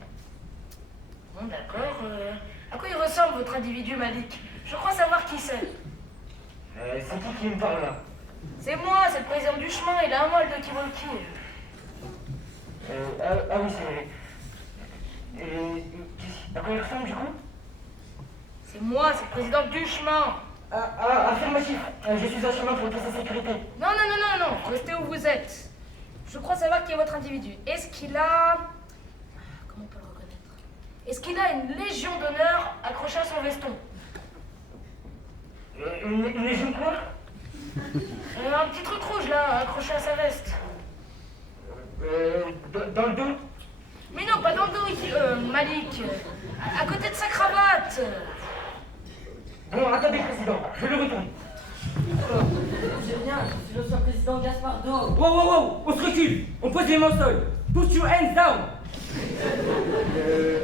Bon, d'accord. À quoi il ressemble, votre individu, Malik? Je crois savoir qui c'est. C'est qui me parle là? C'est moi, c'est le président du chemin, il a un mal de Kivolki. Ah oui, c'est vrai. La connexion, du coup? C'est moi, c'est le président du chemin. Affirmatif. Je suis un chemin pour sa sécurité. Non, non, non, non, non, restez où vous êtes. Je crois savoir qui est votre individu. Est-ce qu'il a... Comment on peut le reconnaître? Est-ce qu'il a une légion d'honneur accrochée à son veston? Une légion quoi? Un petit truc rouge là, accroché à sa veste. Dans le dos? Mais non, pas dans le dos, Malik. À côté de sa cravate. Bon, attendez, président, je le retourne. C'est rien, je suis l'ancien président Gaspardo. Wow, wow, wow, on se recule, on pose les mains au sol. Put your hands down.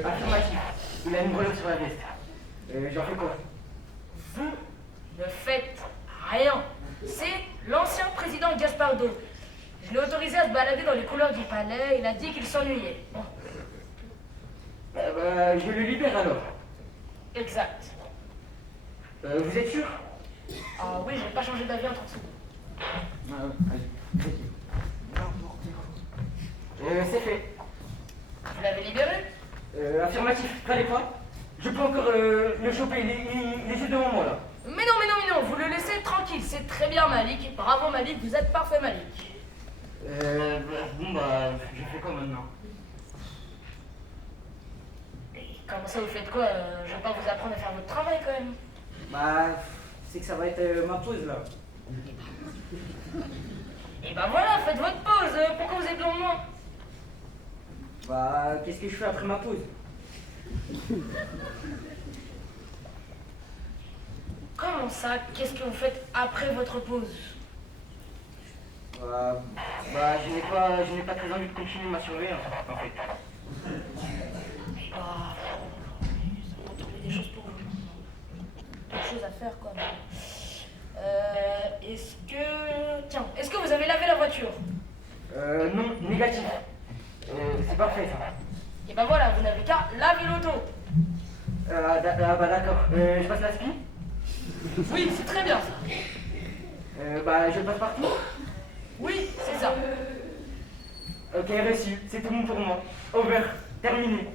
Affirmatif, il a une breloque sur la veste. J'en fais quoi? Vous ne faites rien. C'est l'ancien président Gaspardo. Je l'ai autorisé à se balader dans les couloirs du palais, il a dit qu'il s'ennuyait. Bon. Je le libère alors. Exact. Vous êtes sûr? Ah oui, je n'ai pas changé d'avis en 30 secondes. C'est fait. Vous l'avez libéré? Affirmatif, fallait pas. Je peux encore le choper, les yeux devant moi là. Mais non, mais non, mais non, vous le laissez tranquille, c'est très bien Malik. Bravo Malik, vous êtes parfait Malik. Bon bah, je fais quoi maintenant? Comment ça, vous faites quoi? Je vais pas vous apprendre à faire votre travail quand même. Bah, c'est que ça va être ma pause là. Et bah voilà, faites votre pause. Pourquoi vous êtes besoin de moi? Bah, qu'est-ce que je fais après ma pause? Comment ça? Qu'est-ce que vous faites après votre pause? Je n'ai pas très envie de continuer ma surveillance en fait. Bah, ça va trouver des choses pour vous. Des choses à faire quoi. Est-ce que vous avez lavé la voiture? Non, négatif. C'est parfait ça. Et ben voilà, vous n'avez qu'à laver l'auto. Bah d'accord. Je passe la spi? Oui, c'est très bien ça. Je passe partout? Oui, c'est ça. Ok, reçu. C'est tout bon pour moi. Over. Terminé.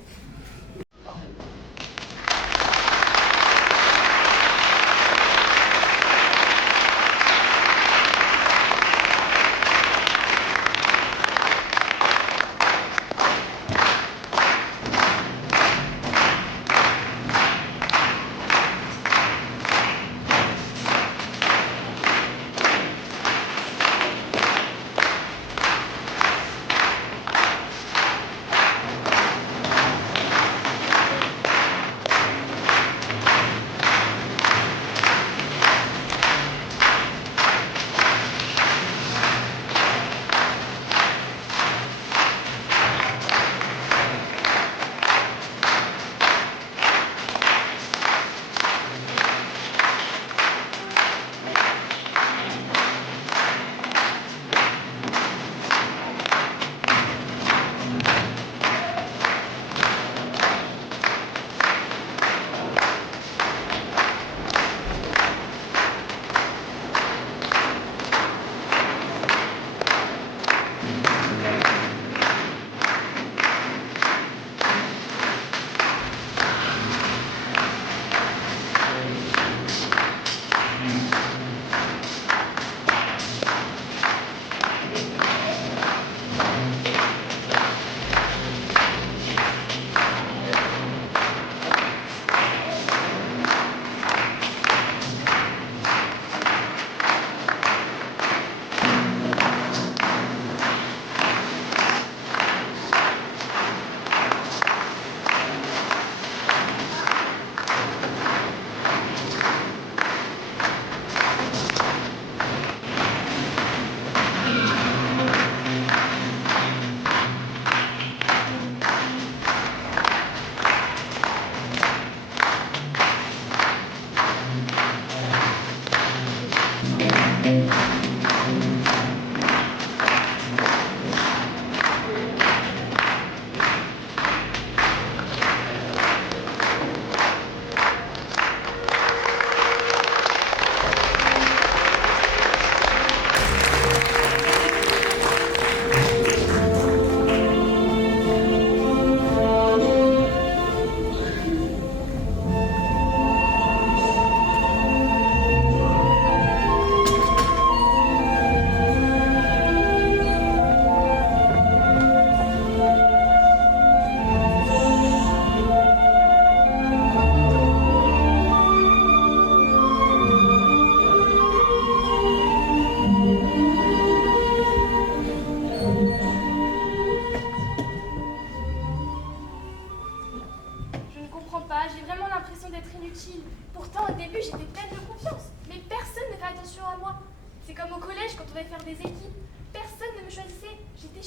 C'est comme au collège quand on devait faire des équipes. Personne ne me choisissait. J'étais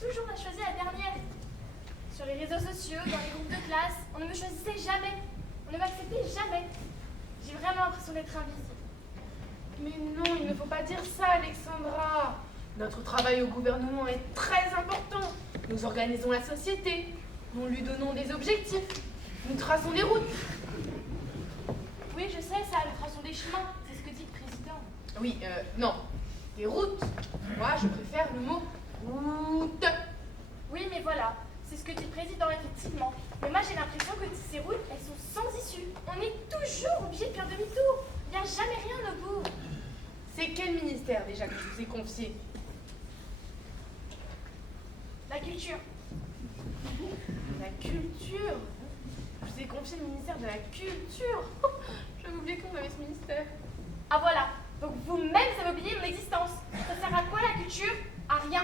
toujours la choisie la dernière. Sur les réseaux sociaux, dans les groupes de classe, on ne me choisissait jamais. On ne m'acceptait jamais. J'ai vraiment l'impression d'être invisible. Mais non, il ne faut pas dire ça, Alexandra. Notre travail au gouvernement est très important. Nous organisons la société. Nous lui donnons des objectifs. Nous traçons des routes. Oui, je sais ça, nous traçons des chemins. C'est ce que dit le président. Oui, non. Des routes. Moi, je préfère le mot route. Oui, mais voilà. C'est ce que dit le président, effectivement. Mais moi, j'ai l'impression que ces routes, elles sont sans issue. On est toujours obligé de faire demi-tour. Il n'y a jamais rien au bout. C'est quel ministère, déjà, que je vous ai confié? La culture. La culture? Je vous ai confié le ministère de la culture. J'avais oublié qu'on avait ce ministère. Ah voilà. Donc vous-même, vous avez oublié mon existence. Ça sert à quoi, la culture? À rien.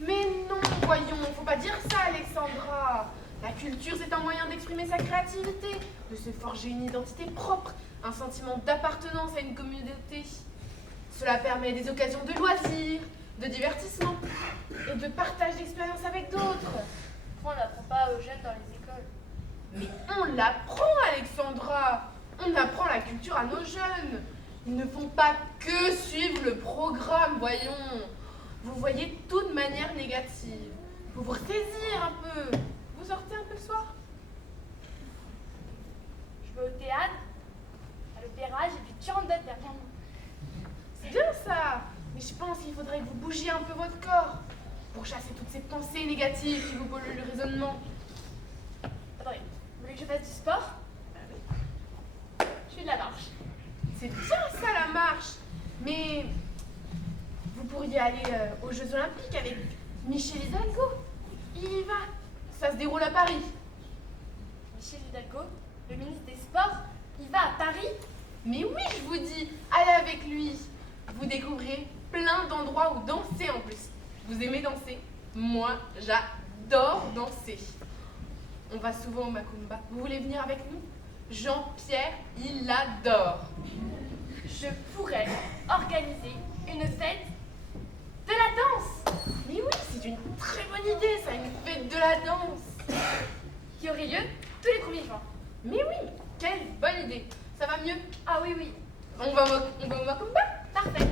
Mais non, voyons, faut pas dire ça, Alexandra. La culture, c'est un moyen d'exprimer sa créativité, de se forger une identité propre, un sentiment d'appartenance à une communauté. Cela permet des occasions de loisirs, de divertissement et de partage d'expériences avec d'autres. On l'apprend pas aux jeunes dans les écoles. Mais on l'apprend, Alexandra. On apprend la culture à nos jeunes. Ils ne font pas que suivre le programme, voyons. Vous voyez tout de manière négative. Faut vous ressaisir un peu. Vous sortez un peu le soir? Je vais au théâtre, à l'opéra, j'ai vu Turandot dernièrement. C'est bien ça. Mais je pense qu'il faudrait que vous bougiez un peu votre corps pour chasser toutes ces pensées négatives qui vous polluent le raisonnement. Attendez, vous voulez que je fasse du sport? Je fais de la marche. C'est bien ça, la marche. Mais vous pourriez aller aux Jeux Olympiques avec Michel Hidalgo. Il y va. Ça se déroule à Paris. Michel Hidalgo, le ministre des Sports, il va à Paris? Mais oui, je vous dis, allez avec lui. Vous découvrirez plein d'endroits où danser en plus. Vous aimez danser? Moi, j'adore danser. On va souvent au Macumba. Vous voulez venir avec nous? Jean-Pierre, il adore. Je pourrais organiser une fête de la danse. Mais oui, c'est une très bonne idée, ça, une fête de la danse. Qui aurait lieu tous les 1er juin. Mais oui, quelle bonne idée. Ça va mieux? Ah oui, oui. On va au Macumba? Parfait.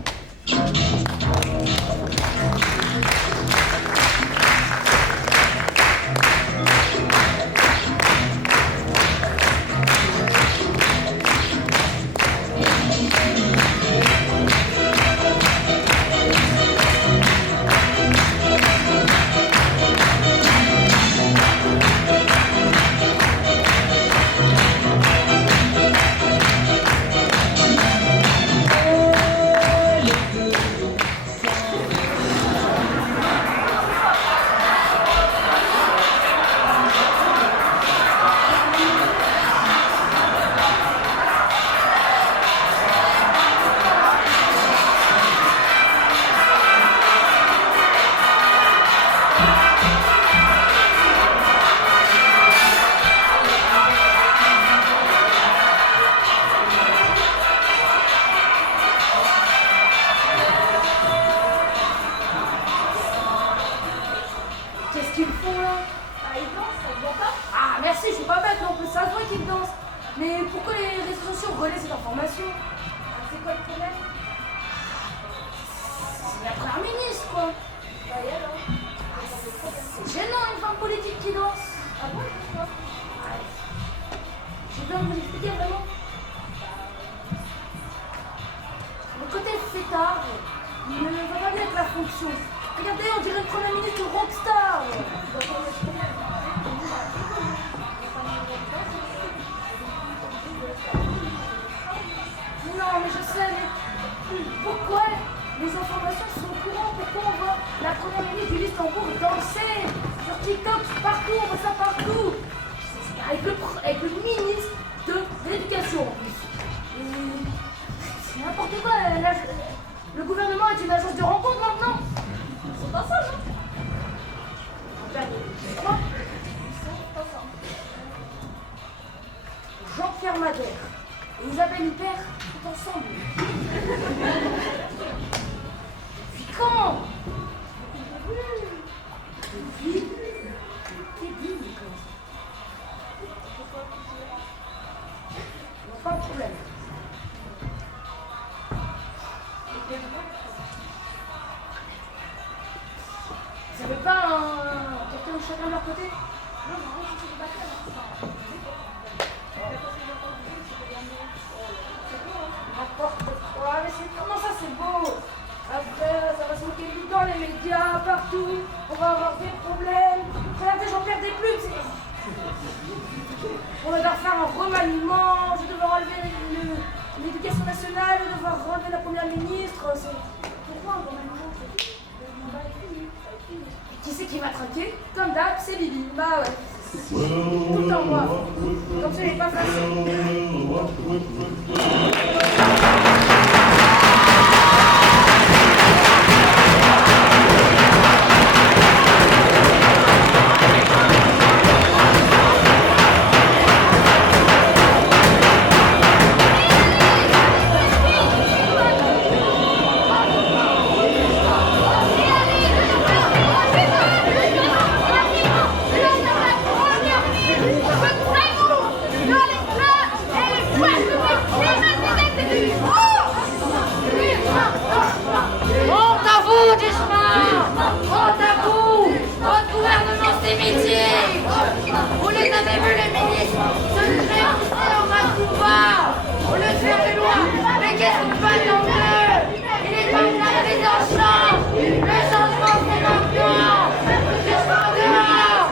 Jean-Pierre Madère et Isabelle Huppert sont ensemble. Vous avez pas quelqu'un de chacun de leur côté? Non, non, je sais pas faire. N'importe quoi, mais comment ça c'est beau? Après, ça va se moquer de nous dans les médias, partout. On va avoir des problèmes. Regardez, j'en perds des plumes. On va devoir faire un remaniement. Je vais devoir enlever l'éducation nationale. Je vais devoir enlever la première ministre. Pourquoi un remaniement? Le mandat est fini. Qui c'est qui va trinquer? Comme d'hab, c'est Bibi. Bah ouais. Tout le temps moi. Comme ça, il n'est pas facile. Vous les avez vus les ministres se réunir en masse ou pas? Au lieu de faire des lois, mais qu'est-ce qu'ils font en eux? Il est temps que la résidence change. Le changement c'est maintenant. Jusqu'en dehors.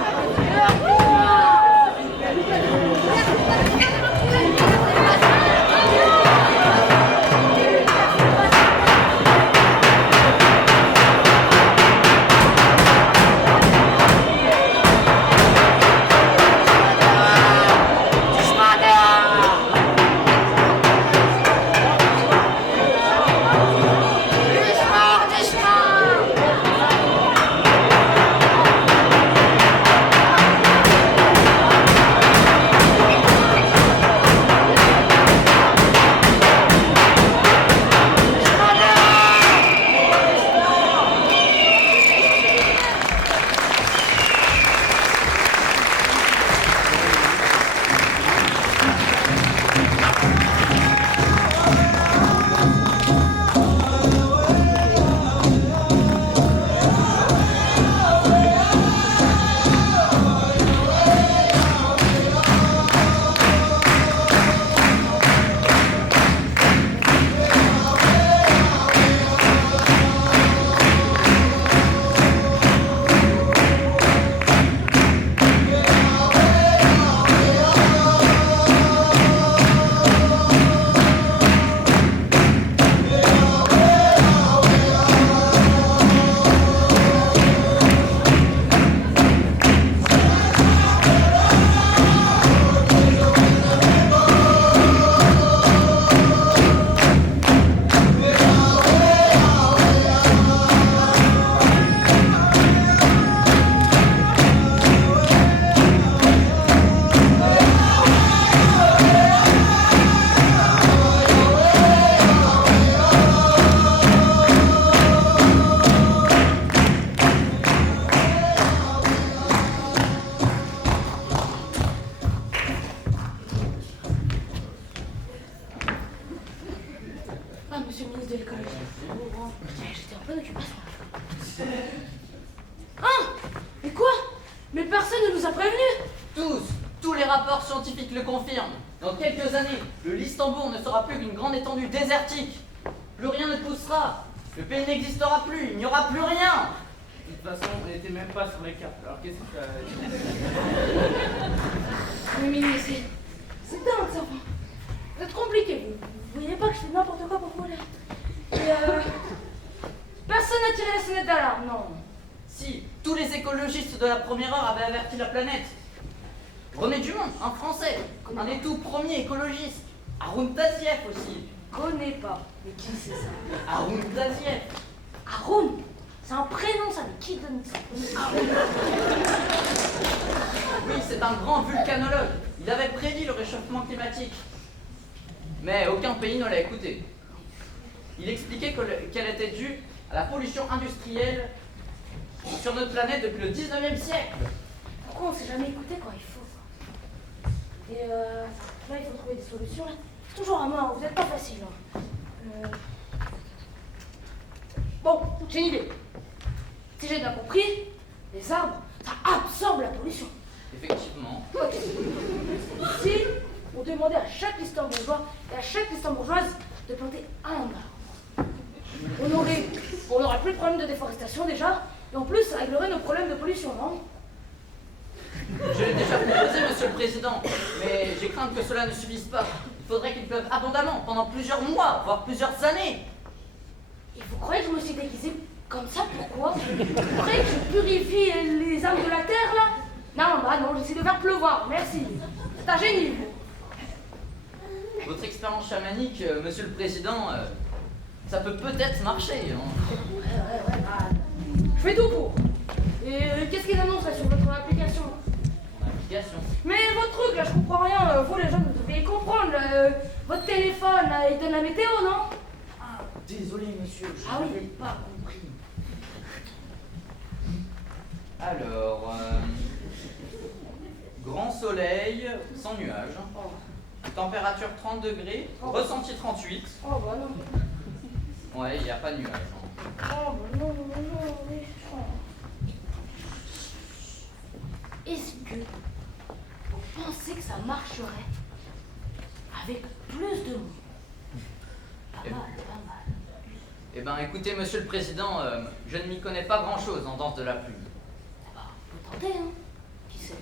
Tous les rapports scientifiques le confirment. Dans quelques années, le Listembourg ne sera plus qu'une grande étendue désertique. Plus rien ne poussera. Le pays n'existera plus. Il n'y aura plus rien. De toute façon, on n'était même pas sur les cartes. Alors qu'est-ce que ça... Oui, mais c'est dingue ça. Vous êtes compliqué. Vous voyez pas que je fais n'importe quoi pour vous là. Et personne n'a tiré la sonnette d'alarme, non. Si, tous les écologistes de la première heure avaient averti la planète. René Dumont, un Français, un des tout premiers écologistes. Haroun Tazieff aussi. Connais pas. Mais qui c'est ça? Haroun Tazieff. Haroun? C'est un prénom ça, mais qui donne ça? Oui, c'est un grand vulcanologue. Il avait prédit le réchauffement climatique. Mais aucun pays ne l'a écouté. Il expliquait qu'elle était due à la pollution industrielle sur notre planète depuis le 19e siècle. Pourquoi on s'est jamais écouté quand il faut? Et là, il faut trouver des solutions. Là. C'est toujours à moi, vous n'êtes pas facile. J'ai une idée. Si j'ai bien compris, les arbres, ça absorbe la pollution. Effectivement. Ok. Si on demandait à chaque Luxembourgeois et à chaque Luxembourgeoise de planter un arbre, on n'aurait plus de problème de déforestation déjà, et en plus ça réglerait nos problèmes de pollution, non? Je l'ai déjà proposé, Monsieur le Président, mais j'ai craint que cela ne suffise pas. Il faudrait qu'il pleuve abondamment pendant plusieurs mois, voire plusieurs années. Et vous croyez que je me suis déguisée comme ça? Pourquoi? Vous croyez que je purifie les âmes de la terre, là? Non, bah non, j'essaie de faire pleuvoir, merci. C'est un génie, vous. Votre expérience chamanique, Monsieur le Président, ça peut peut-être marcher. Hein. Ouais, bah, je fais tout pour. Et qu'est-ce qu'ils annoncent là sur votre application? Mon application? Mais votre truc, là, je comprends rien. Vous, les jeunes, vous devez comprendre. Votre téléphone, là, il donne la météo, non? Ah, désolé, monsieur, je Ah oui. n'avais pas compris. Alors, grand soleil, sans nuages. Température 30 degrés, ressenti 38. Oh bah non. Ouais, il n'y a pas de nuages. Hein. Oh bah non, mais... oh. Est-ce que vous pensez que ça marcherait avec plus de monde? Pas mal, pas mal. Eh ben, écoutez, Monsieur le Président, je ne m'y connais pas grand-chose en danse de la pluie. Faut tenter, hein. Qui sait?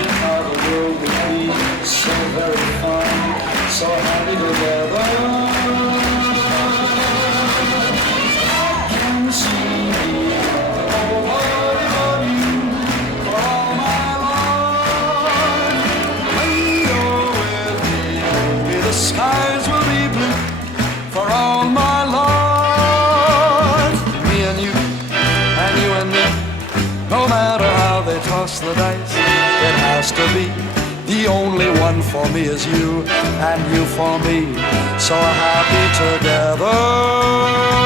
Imagine how the world would be so very fine, so happy together. I can see nobody but you for all my life. When you're with me, baby, the skies will be blue for all my life. Me and you and me, no matter how they toss the dice, it has to be. The only one for me is you, and you for me, so happy together.